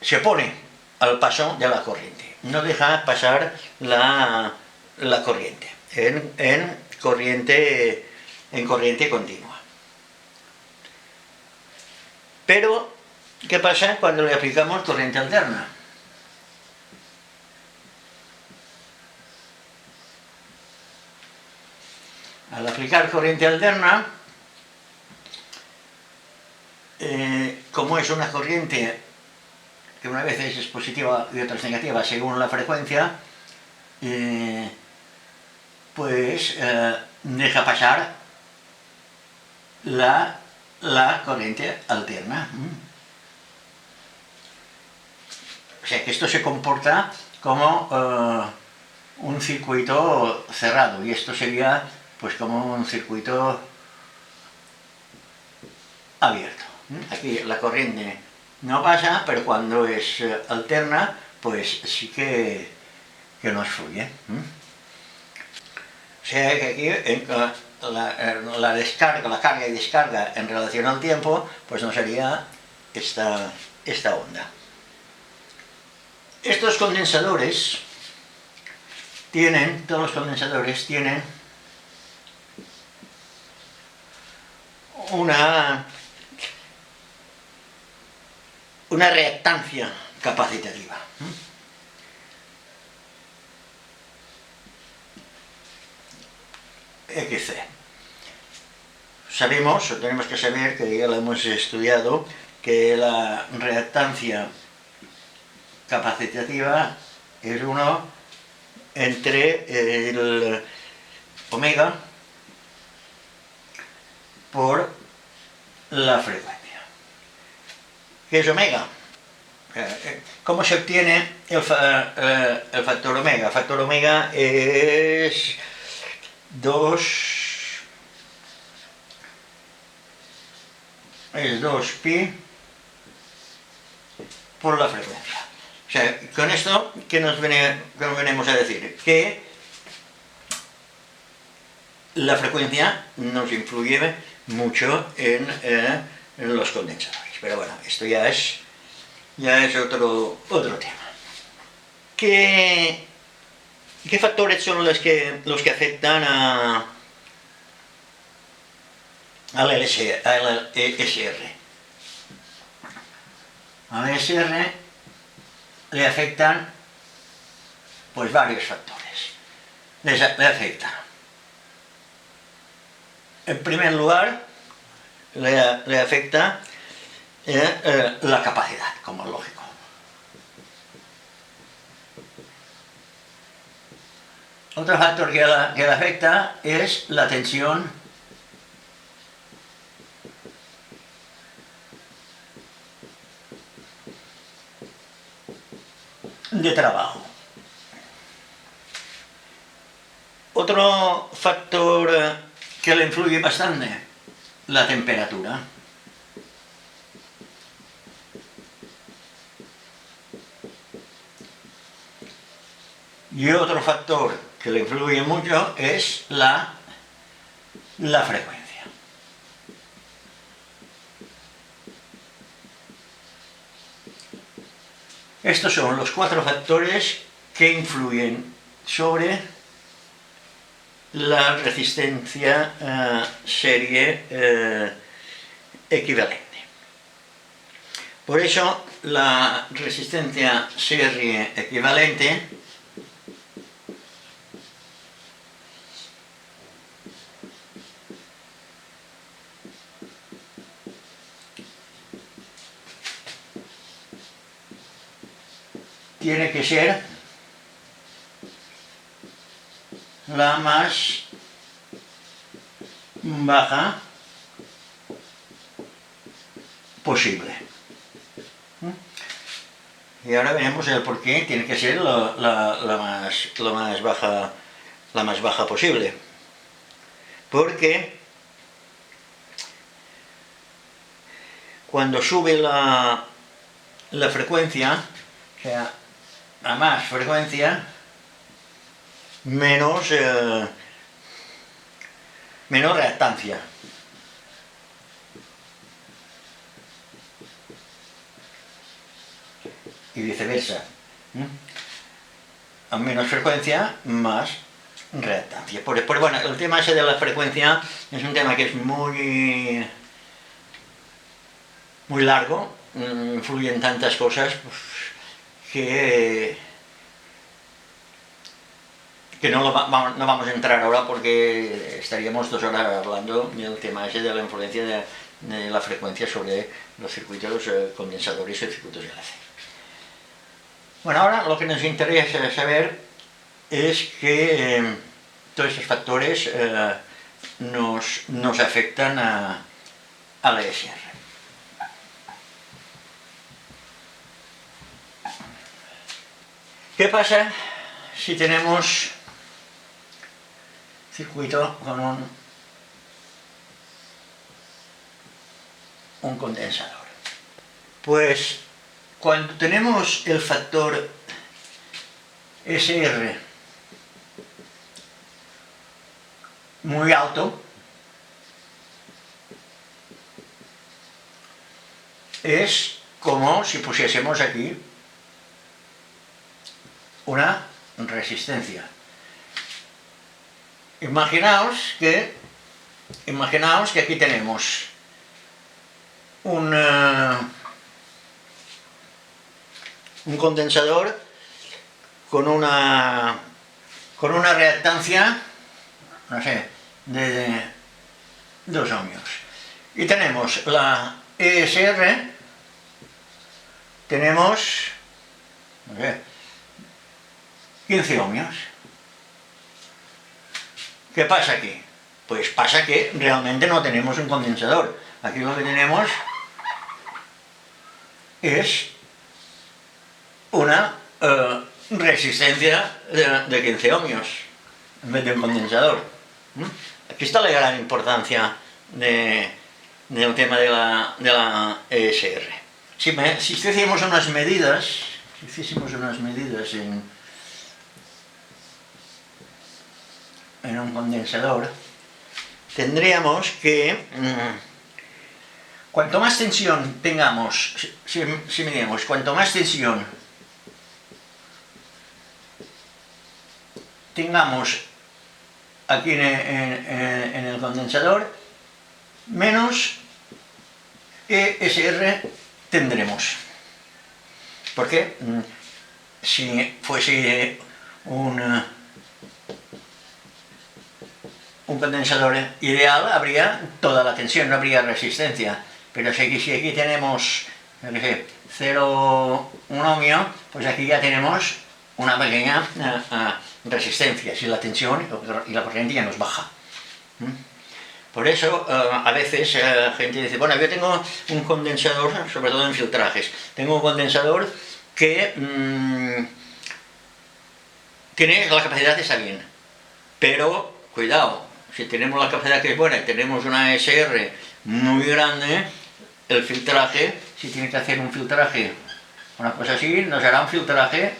se opone al paso de la corriente, no deja pasar la corriente en corriente continua. Pero, ¿qué pasa cuando le aplicamos corriente alterna? Al aplicar corriente alterna, como es una corriente que una vez es positiva y otra es negativa según la frecuencia, pues deja pasar la corriente alterna. O sea que esto se comporta como un circuito cerrado, y esto sería pues como un circuito abierto. Aquí la corriente no pasa, pero cuando es alterna, pues sí que nos fluye. O sea que aquí la descarga, la carga y descarga en relación al tiempo, pues no sería esta onda. Estos condensadores todos los condensadores tienen una reactancia capacitativa. XC. Sabemos, o tenemos que saber, que ya lo hemos estudiado, que la reactancia capacitativa es 1 entre el omega por la frecuencia. ¿Qué es omega? ¿Cómo se obtiene el factor omega? El factor omega es 2pi por la frecuencia. O sea, con esto, ¿qué nos venimos a decir? Que la frecuencia nos influye mucho en los condensadores. Pero bueno, esto ya es otro tema. ¿Qué factores son los que afectan al ESR? Al ESR le afectan pues varios factores. Le afecta, en primer lugar, le afecta la capacidad, como es lógico. Otro factor que le afecta es la tensión de trabajo. Otro factor que le influye bastante, la temperatura. Y otro factor que le influye mucho es la frecuencia. Estos son los 4 factores que influyen sobre la resistencia serie equivalente. Por eso la resistencia serie equivalente tiene que ser la más baja posible. Y ahora veremos el por qué tiene que ser la más baja posible. Porque cuando sube la la frecuencia, o sea, a más frecuencia, menos reactancia. Y viceversa. A menos frecuencia, más reactancia. Bueno, el tema ese de la frecuencia es un tema que es muy largo, influyen tantas cosas que no vamos a entrar ahora porque estaríamos 2 horas hablando del tema ese de la influencia de la frecuencia sobre los circuitos condensadores y circuitos de AC. Bueno, ahora lo que nos interesa saber es que todos estos factores nos afectan a la ESR. ¿Qué pasa si tenemos circuito con un condensador? Pues cuando tenemos el factor SR muy alto, es como si pusiésemos aquí una resistencia. Imaginaos que aquí tenemos un condensador con una reactancia, no sé, de 2 ohmios. Y tenemos la ESR, tenemos, no sé, 15 ohmios. ¿Qué pasa aquí? Pues pasa que realmente no tenemos un condensador. Aquí lo que tenemos es una resistencia de 15 ohmios en vez de un condensador. Aquí está la gran importancia del tema de la ESR. Si hiciésemos unas medidas, en un condensador, tendríamos que cuanto más tensión tengamos, si medimos, cuanto más tensión tengamos aquí en el condensador, menos ESR tendremos. Porque si fuese un condensador ideal, habría toda la tensión, no habría resistencia. Pero si aquí tenemos 0,1 ohmio, pues aquí ya tenemos una pequeña resistencia, si la tensión y la corriente ya nos baja. Por eso a veces la gente dice, bueno, yo tengo un condensador, sobre todo en filtrajes, tengo un condensador que tiene la capacidad de estar bien, pero cuidado, si tenemos la capacidad que es buena y tenemos una SR muy grande, el filtraje, si tiene que hacer un filtraje, una cosa así, nos hará un filtraje,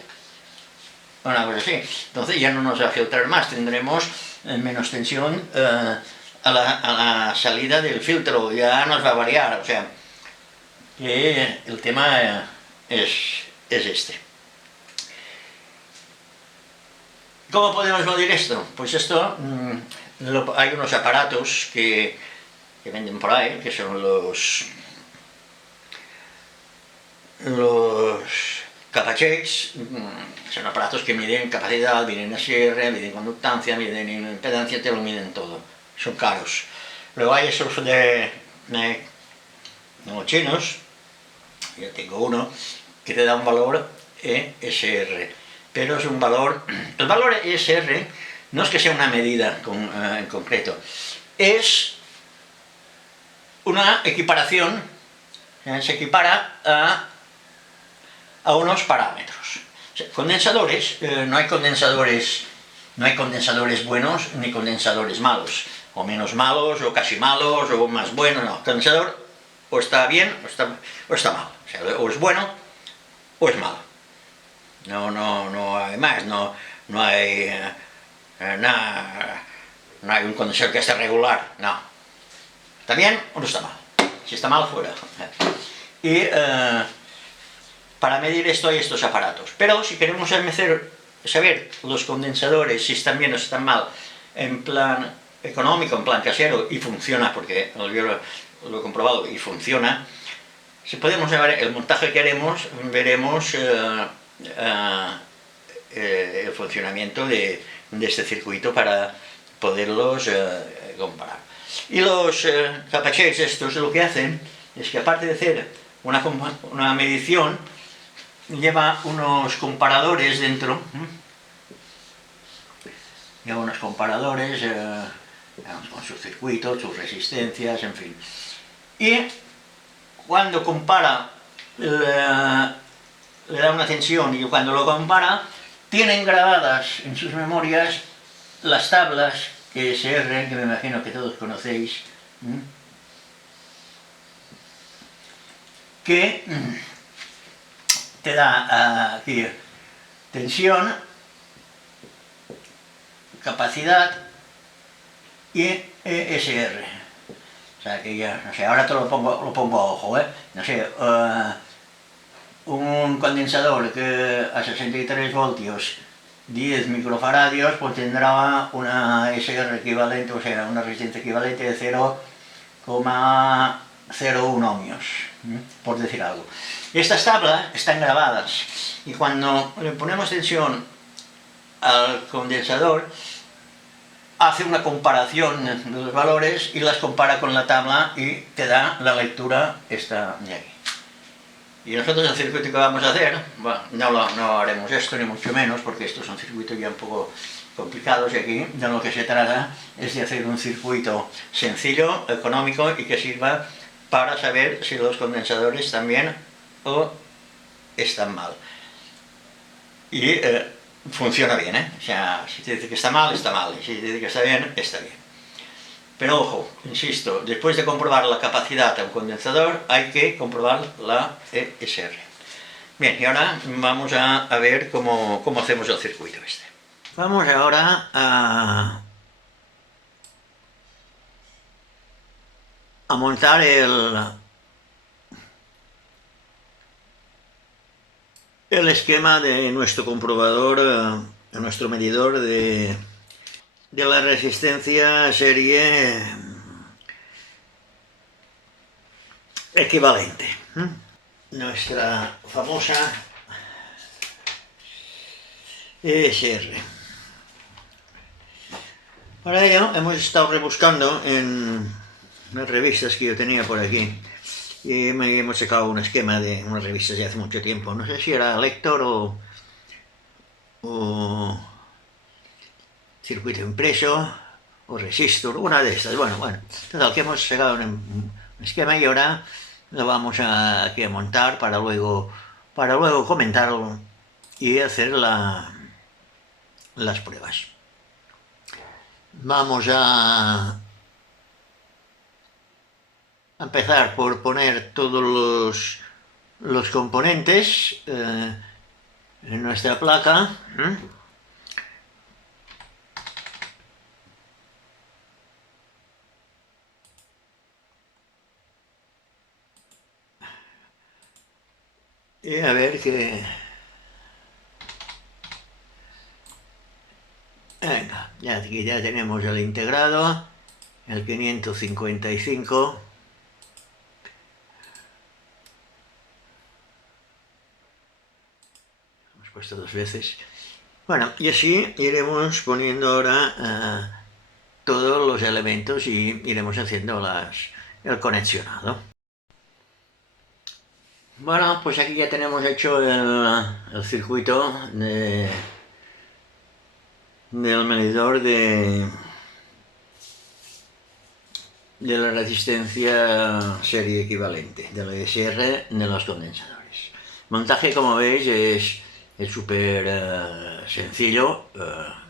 una cosa así. Entonces ya no nos va a filtrar más, tendremos menos tensión a la salida del filtro, ya nos va a variar, o sea, que el tema es este. ¿Cómo podemos medir esto? Pues esto, hay unos aparatos que venden por ahí, que son los Capachecks, son aparatos que miden capacidad, miden SR, miden conductancia, miden impedancia, te lo miden todo, son caros. Luego hay esos de los chinos, yo tengo uno, que te da un valor ESR, pero es un valor, el valor ESR no es que sea una medida en concreto, es una equiparación, se equipara a unos parámetros. O sea, condensadores, no hay condensadores buenos ni condensadores malos, o menos malos, o casi malos, o más buenos, no. El condensador o está bien o está mal, o sea, o es bueno o es malo. No hay más, no hay nada, no hay un condensador que esté regular, no. ¿Está bien o no está mal? Si está mal, fuera. Y para medir esto hay estos aparatos. Pero si queremos saber los condensadores si están bien o si están mal en plan económico, en plan casero, y funciona, porque yo lo he comprobado y funciona, si podemos saber el montaje que haremos, veremos el funcionamiento de este circuito para poderlos comparar. Y los capachés estos lo que hacen es que, aparte de hacer una medición, lleva unos comparadores dentro, lleva unos comparadores con sus circuitos, sus resistencias, en fin. Y cuando compara, le da una tensión, y cuando lo compara, tienen grabadas en sus memorias las tablas ESR, que me imagino que todos conocéis, que te da aquí tensión, capacidad y ESR. O sea que ya, no sé, ahora te lo pongo a ojo, no sé, un condensador que a 63 voltios, 10 microfaradios, pues tendrá una ESR equivalente, o sea, una resistencia equivalente de 0,01 ohmios, por decir algo. Estas tablas están grabadas y cuando le ponemos tensión al condensador, hace una comparación de los valores y las compara con la tabla y te da la lectura esta de aquí. Y nosotros el circuito que vamos a hacer, bueno, no haremos esto ni mucho menos, porque estos son circuitos ya un poco complicados, y aquí de lo que se trata es de hacer un circuito sencillo, económico y que sirva para saber si los condensadores están bien o están mal. Y funciona bien, o sea, si te dice que está mal, está mal, y si te dice que está bien, está bien. Pero ojo, insisto, después de comprobar la capacidad de un condensador, hay que comprobar la ESR. Bien, y ahora vamos a ver cómo hacemos el circuito este. Vamos ahora a montar el esquema de nuestro comprobador, nuestro medidor de la resistencia serie equivalente. Nuestra famosa ESR. Para ello hemos estado rebuscando en las revistas que yo tenía por aquí, y hemos sacado un esquema de unas revistas de hace mucho tiempo. No sé si era Lector o Circuito Impreso o Resistor, una de estas. Bueno, total, que hemos sacado un esquema y ahora lo vamos aquí a montar para luego comentarlo y hacer las pruebas. Vamos a empezar por poner todos los componentes en nuestra placa. Y a ver qué... Venga, aquí ya tenemos el integrado, el 555. Hemos puesto dos veces. Bueno, y así iremos poniendo ahora todos los elementos y iremos haciendo el conexionado. Bueno, pues aquí ya tenemos hecho el circuito del medidor de la resistencia serie equivalente, de la ESR de los condensadores. El montaje, como veis, es súper sencillo,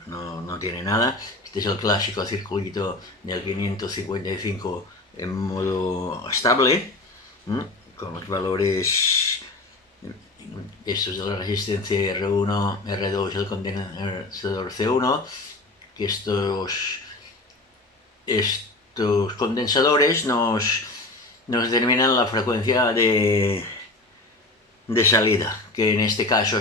no tiene nada. Este es el clásico circuito del 555 en modo estable, con los valores Esto es de la resistencia R1, R2 del condensador C1, que estos condensadores nos determinan la frecuencia de salida, que en este caso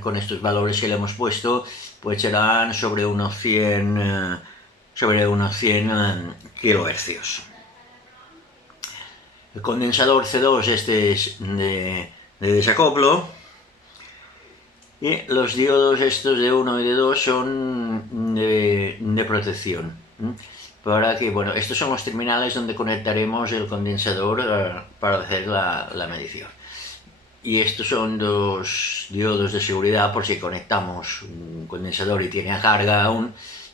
con estos valores que le hemos puesto, pues serán sobre unos 100 kilohercios. El condensador C2 este es de desacoplo, y los diodos estos de 1 y de 2 son de protección. Para que, bueno, estos son los terminales donde conectaremos el condensador para hacer la medición. Y estos son dos diodos de seguridad por si conectamos un condensador y tiene a carga aún,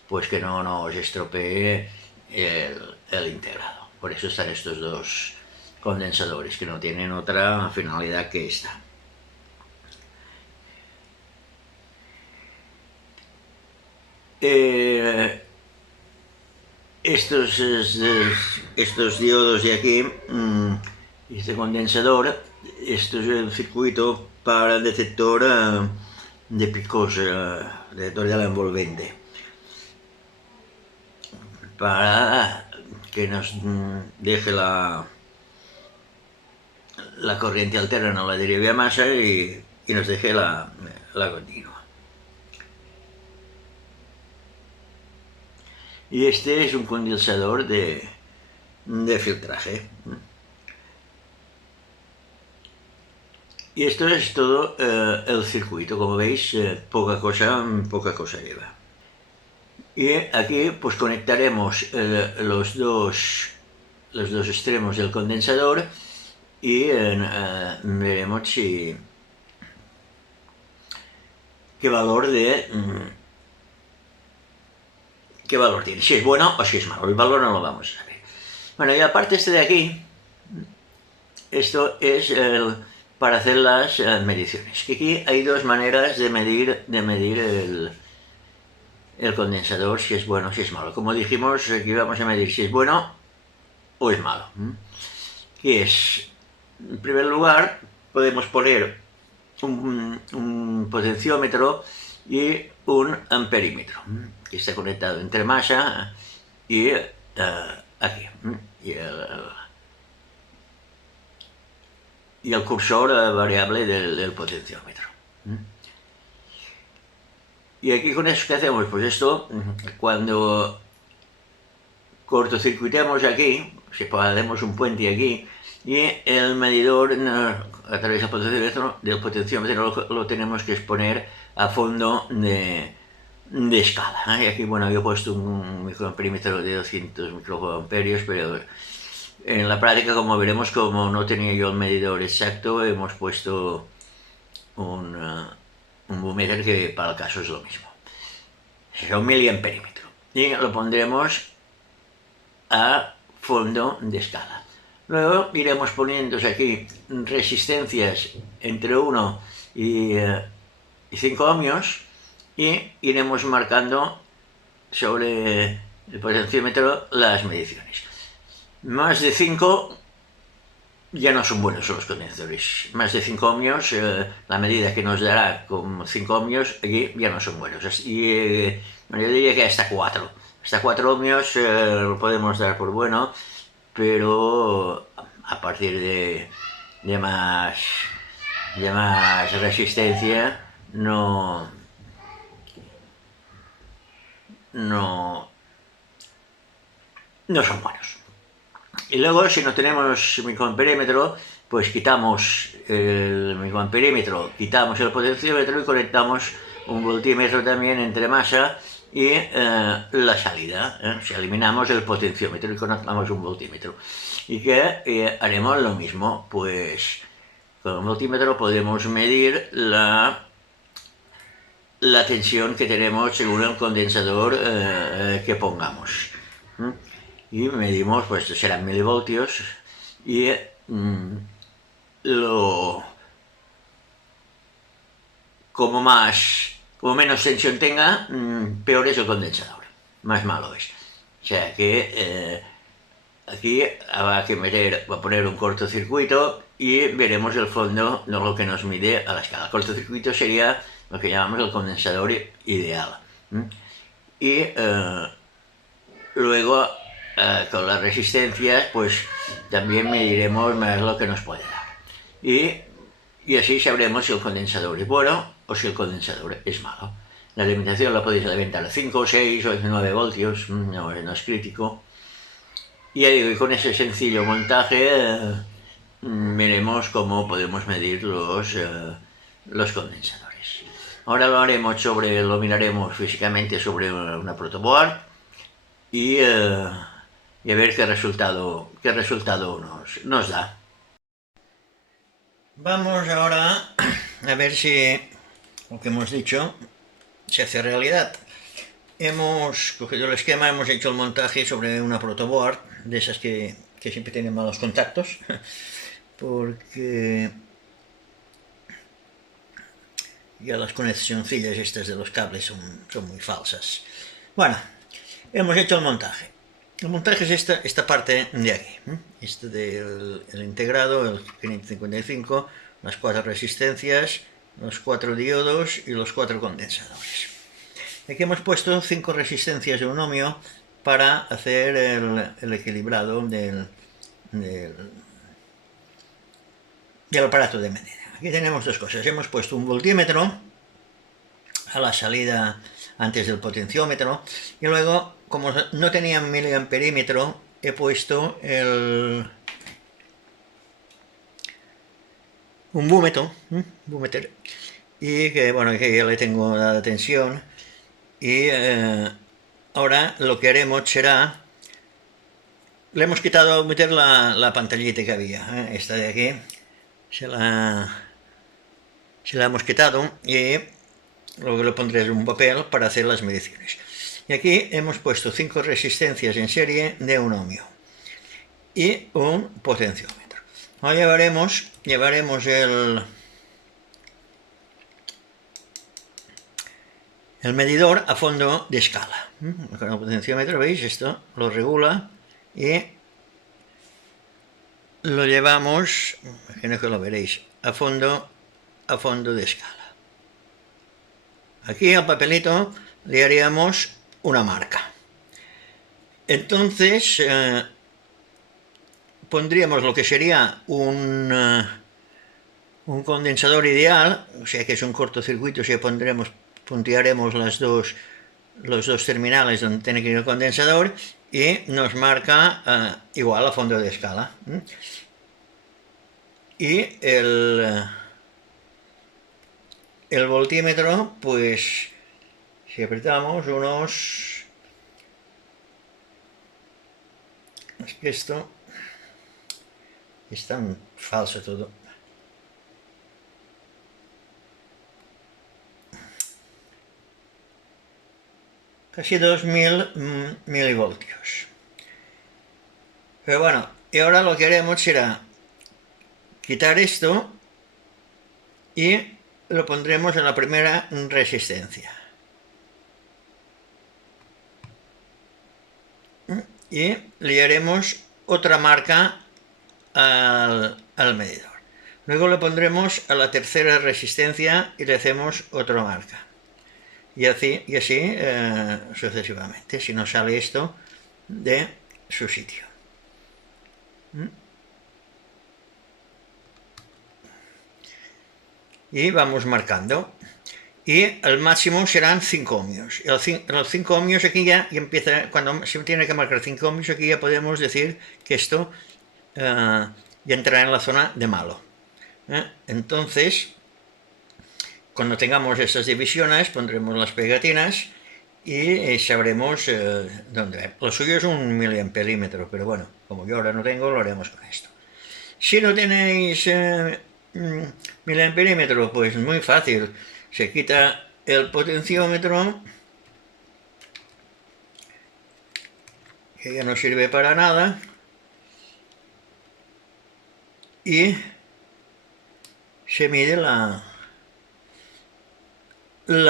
pues que no nos estropee el integrado. Por eso están estos dos condensadores, que no tienen otra finalidad que esta. Estos diodos de aquí, este condensador, esto es el circuito para el detector de picos, detector de la envolvente, para que nos deje la corriente alterna, no la derive a masa, y nos deje la continua. Y este es un condensador de filtraje. Y esto es todo el circuito. Como veis, poca cosa lleva. Y aquí pues conectaremos los dos extremos del condensador, y veremos qué valor tiene, si es bueno o si es malo. El valor no lo vamos a saber. Bueno, y aparte de aquí, esto es para hacer las mediciones. Que aquí hay dos maneras de medir el condensador, si es bueno o si es malo. Como dijimos, aquí vamos a medir si es bueno o es malo. Que es, en primer lugar, podemos poner un potenciómetro y un amperímetro, que está conectado entre masa y aquí, y el cursor variable del potenciómetro. Y aquí con eso, ¿qué hacemos? Pues esto, cuando cortocircuitemos aquí, si hacemos un puente aquí, y el medidor a través del potenciómetro lo tenemos que exponer a fondo de escala. Y aquí, bueno, yo he puesto un microamperímetro de 200 microamperios, pero en la práctica, como veremos, como no tenía yo el medidor exacto, hemos puesto un búmeter que para el caso es lo mismo. Será un miliamperímetro. Y lo pondremos a fondo de escala. Luego iremos poniendo aquí resistencias entre 1 y 5 ohmios, y iremos marcando sobre el potenciómetro las mediciones. Más de 5 ya no son buenos los condensadores. Más de 5 ohmios, la medida que nos dará con 5 ohmios, aquí ya no son buenos. Y yo diría que hasta 4. Hasta 4 ohmios lo podemos dar por bueno, pero a partir de más resistencia no son buenos. Y luego, si no tenemos microamperímetro, pues quitamos el microamperímetro, quitamos el potenciómetro y conectamos un voltímetro también entre masa y la salida. Si eliminamos el potenciómetro y conectamos un voltímetro. Y que haremos lo mismo, pues con un voltímetro podemos medir la tensión que tenemos según el condensador que pongamos. Y medimos, pues serán milivoltios, y como menos tensión tenga, peor es el condensador, más malo es. O sea que aquí habrá que va a poner un cortocircuito y veremos el fondo, no lo que nos mide a la escala. El cortocircuito sería lo que llamamos el condensador ideal. Y luego con las resistencias pues también mediremos más lo que nos puede dar. Y así sabremos si el condensador es bueno o si el condensador es malo. La alimentación la podéis alimentar a 5, 6 o 9 voltios, no es crítico. Y ya digo, y con ese sencillo montaje veremos cómo podemos medir los condensadores. Ahora lo miraremos físicamente sobre una protoboard y a ver qué resultado nos da. Vamos ahora a ver si lo que hemos dicho se hace realidad. Hemos cogido el esquema, hemos hecho el montaje sobre una protoboard, de esas que siempre tienen malos contactos, porque ya las conexioncillas estas de los cables son muy falsas. Bueno, hemos hecho el montaje. El montaje es esta parte de aquí, este del integrado, el 555, las 4 resistencias, los 4 diodos y los 4 condensadores. Aquí hemos puesto 5 resistencias de un ohmio para hacer el equilibrado del aparato de medida. Aquí tenemos dos cosas. Hemos puesto un voltímetro a la salida antes del potenciómetro y luego, como no tenía miliamperímetro, he puesto un búmeter, y que bueno, que ya le tengo la tensión. Y ahora lo que haremos será, le hemos quitado meter la pantallita que había, esta de aquí, se la hemos quitado, y luego le pondré un papel para hacer las mediciones. Y aquí hemos puesto 5 resistencias en serie de 1 ohmio y un potenciómetro. Ahora llevaremos el medidor a fondo de escala. Con el potenciómetro, ¿veis? Esto lo regula y lo llevamos, imagino que lo veréis, a fondo de escala. Aquí al papelito le haríamos una marca. Entonces pondríamos lo que sería un condensador ideal, o sea que es un cortocircuito, si puntearemos los dos terminales donde tiene que ir el condensador y nos marca igual a fondo de escala. Y el voltímetro, pues si apretamos unos... Es que esto es tan falso todo. Casi 2000 milivoltios. Pero bueno, y ahora lo que haremos será quitar esto y lo pondremos en la primera resistencia. Y le haremos otra marca al medidor. Luego le pondremos a la tercera resistencia y le hacemos otra marca. Y así sucesivamente, si no sale esto de su sitio. Y vamos marcando. Y el máximo serán 5 ohmios. Los 5 ohmios aquí ya empieza, cuando se tiene que marcar 5 ohmios, aquí ya podemos decir que esto ya entrará en la zona de malo. Entonces, cuando tengamos estas divisiones, pondremos las pegatinas y sabremos dónde. Lo suyo es un miliamperímetro, pero bueno, como yo ahora no tengo, lo haremos con esto. Si no tenéis miliamperímetro, pues muy fácil. Se quita el potenciómetro, que ya no sirve para nada, y se mide la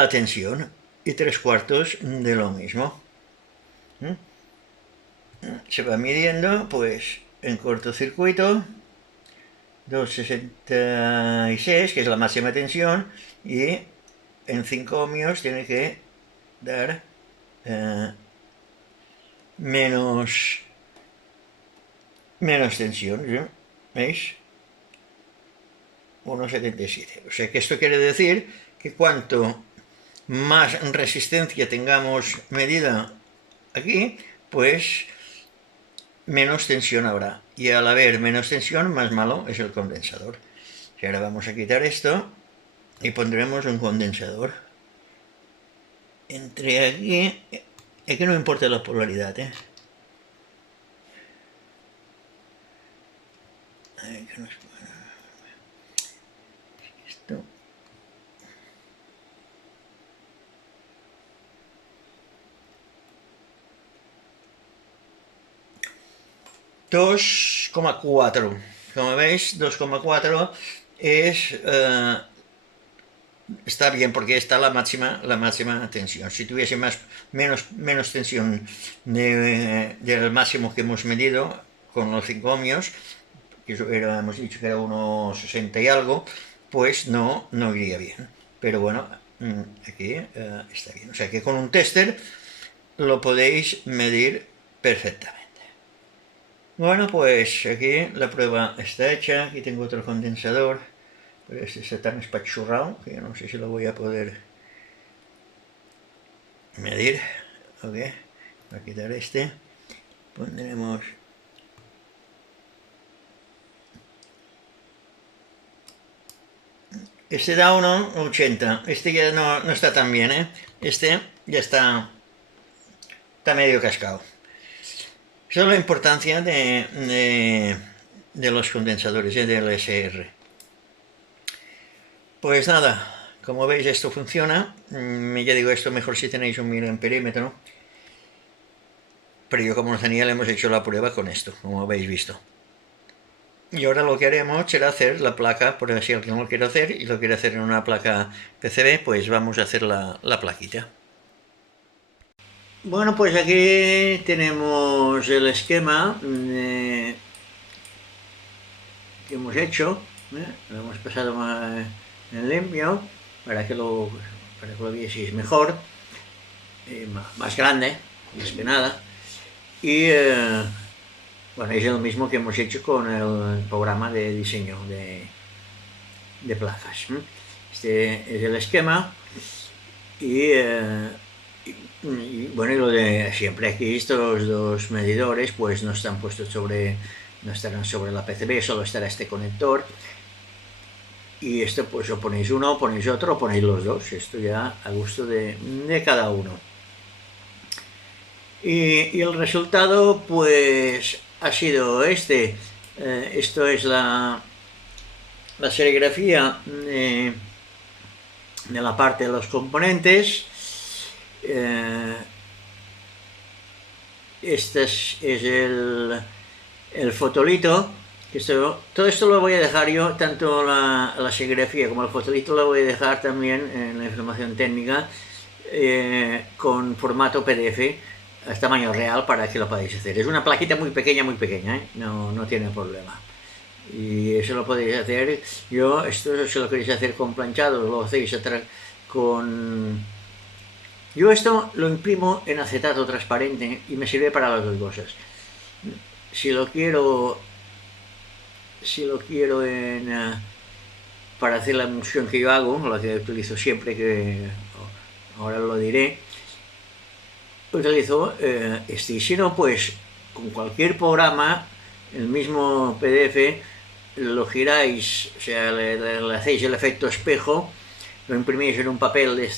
tensión y 3/4 de lo mismo. Se va midiendo, pues en cortocircuito 266, que es la máxima tensión, y en 5 ohmios tiene que dar menos tensión, ¿sí? ¿Veis? 1,77. O sea que esto quiere decir que cuanto más resistencia tengamos medida aquí, pues menos tensión habrá. Y al haber menos tensión, más malo es el condensador. Y ahora vamos a quitar esto y pondremos un condensador. Entre aquí, es que no importa la polaridad, ¿eh? A ver, que no es... Esto... 2,4. Como veis, 2,4 es... está bien porque está la máxima tensión. Si tuviese menos tensión del máximo que hemos medido con los 5 ohmios, que hemos dicho que era 1,60 y algo, pues no iría bien. Pero bueno, aquí está bien. O sea que con un tester lo podéis medir perfectamente. Bueno, pues aquí la prueba está hecha. Aquí tengo otro condensador, pero este está tan espachurrado que yo no sé si lo voy a poder medir. Ok, voy a quitar este. Pondremos... Este da 1,80. Este ya no está tan bien, ¿eh? Este ya está medio cascado. Esa es la importancia de los condensadores, del SR. Pues nada, como veis esto funciona. Ya digo, esto mejor si tenéis un miliamperímetro. Pero yo como no tenía, le hemos hecho la prueba con esto, como habéis visto. Y ahora lo que haremos será hacer la placa, por si alguien lo quiere hacer y lo quiere hacer en una placa PCB, pues vamos a hacer la plaquita. Bueno, pues aquí tenemos el esquema que hemos hecho. Lo hemos pasado en limpio para que lo vieseis mejor, más grande, más que nada. Y bueno, es el mismo que hemos hecho con el programa de diseño de placas. Este es el esquema y bueno, y lo de siempre aquí, estos dos medidores pues no están puestos no estarán sobre la PCB, solo estará este conector. Y esto pues o ponéis uno, o ponéis otro, o ponéis los dos. Esto ya a gusto de cada uno. Y el resultado pues ha sido este. Esto es la serigrafía de la parte de los componentes. Este es el fotolito. Todo esto lo voy a dejar yo, tanto la serigrafía como el fotolito lo voy a dejar también en la información técnica con formato PDF a tamaño real para que lo podáis hacer. Es una plaquita muy pequeña, ¿eh? No tiene problema. Y eso lo podéis hacer. Esto si lo queréis hacer con planchado, lo hacéis con... Yo esto lo imprimo en acetato transparente y me sirve para las dos cosas. Si lo quiero para hacer la emulsión que yo hago, la que utilizo siempre, que ahora lo diré, utilizo este. Y si no, pues con cualquier programa, el mismo PDF, lo giráis, o sea, le hacéis el efecto espejo, lo imprimís en un papel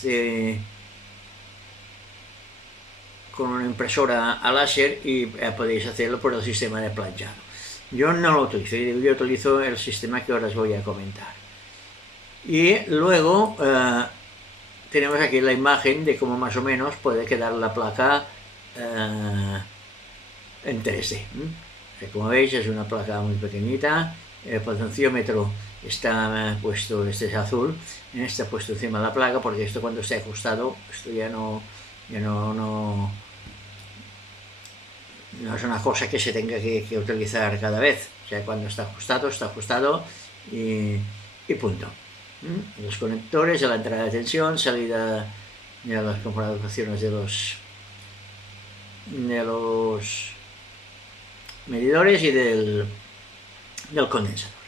con una impresora a láser y podéis hacerlo por el sistema de planchado. Yo no lo utilizo, yo utilizo el sistema que ahora os voy a comentar. Y luego tenemos aquí la imagen de cómo más o menos puede quedar la placa en 3D. Como veis es una placa muy pequeñita, el potenciómetro está puesto, este es azul, está puesto encima de la placa porque esto cuando esté ajustado, esto ya no no es una cosa que se tenga que utilizar cada vez. O sea, cuando está ajustado y punto. Los conectores de la entrada de tensión, salida de las configuraciones de los medidores y del condensador.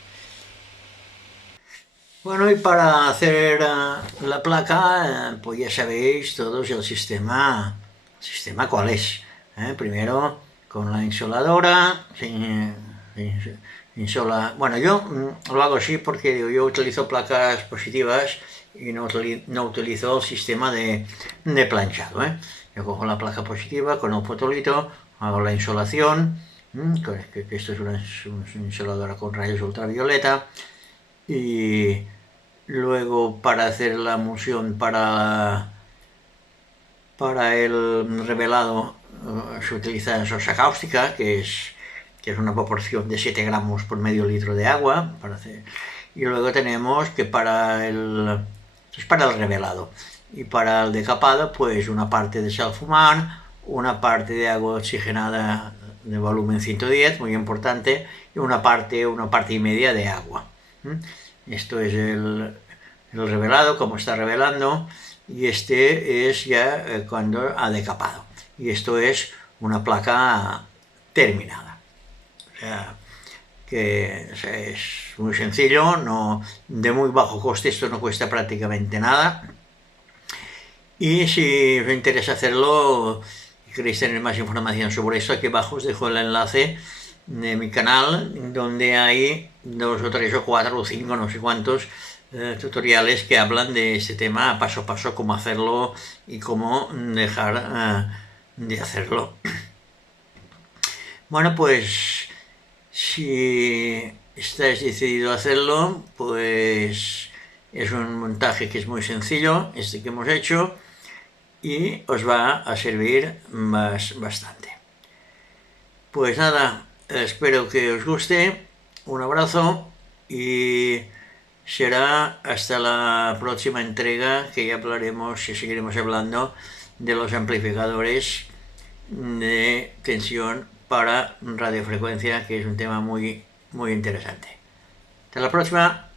Bueno, y para hacer la placa, pues ya sabéis todos el sistema cuál es. Primero con la insoladora, bueno, yo lo hago así porque yo utilizo placas positivas y no utilizo el sistema de planchado. Yo cojo la placa positiva con un fotolito, hago la insolación, que esto es una insoladora con rayos ultravioleta, y luego para hacer la emulsión para el revelado se utiliza sosa cáustica, que es una proporción de 7 gramos por medio litro de agua. Y luego tenemos que para el revelado. Y para el decapado, pues una parte de sal fumar, una parte de agua oxigenada de volumen 110, muy importante, y una parte y media de agua. Esto es el revelado, como está revelando, y este es ya cuando ha decapado. Y esto es una placa terminada. O sea, que es muy sencillo, de muy bajo coste, esto no cuesta prácticamente nada. Y si os interesa hacerlo y queréis tener más información sobre esto, aquí abajo os dejo el enlace de mi canal, donde hay 2 o 3 o 4 o 5, no sé cuántos tutoriales que hablan de este tema paso a paso, cómo hacerlo y cómo dejar de hacerlo. Bueno, pues si estáis decidido a hacerlo, pues es un montaje que es muy sencillo, este que hemos hecho, y os va a servir bastante. Pues nada, espero que os guste, un abrazo y será hasta la próxima entrega, que ya hablaremos y seguiremos hablando de los amplificadores de tensión para radiofrecuencia, que es un tema muy, muy interesante. Hasta la próxima.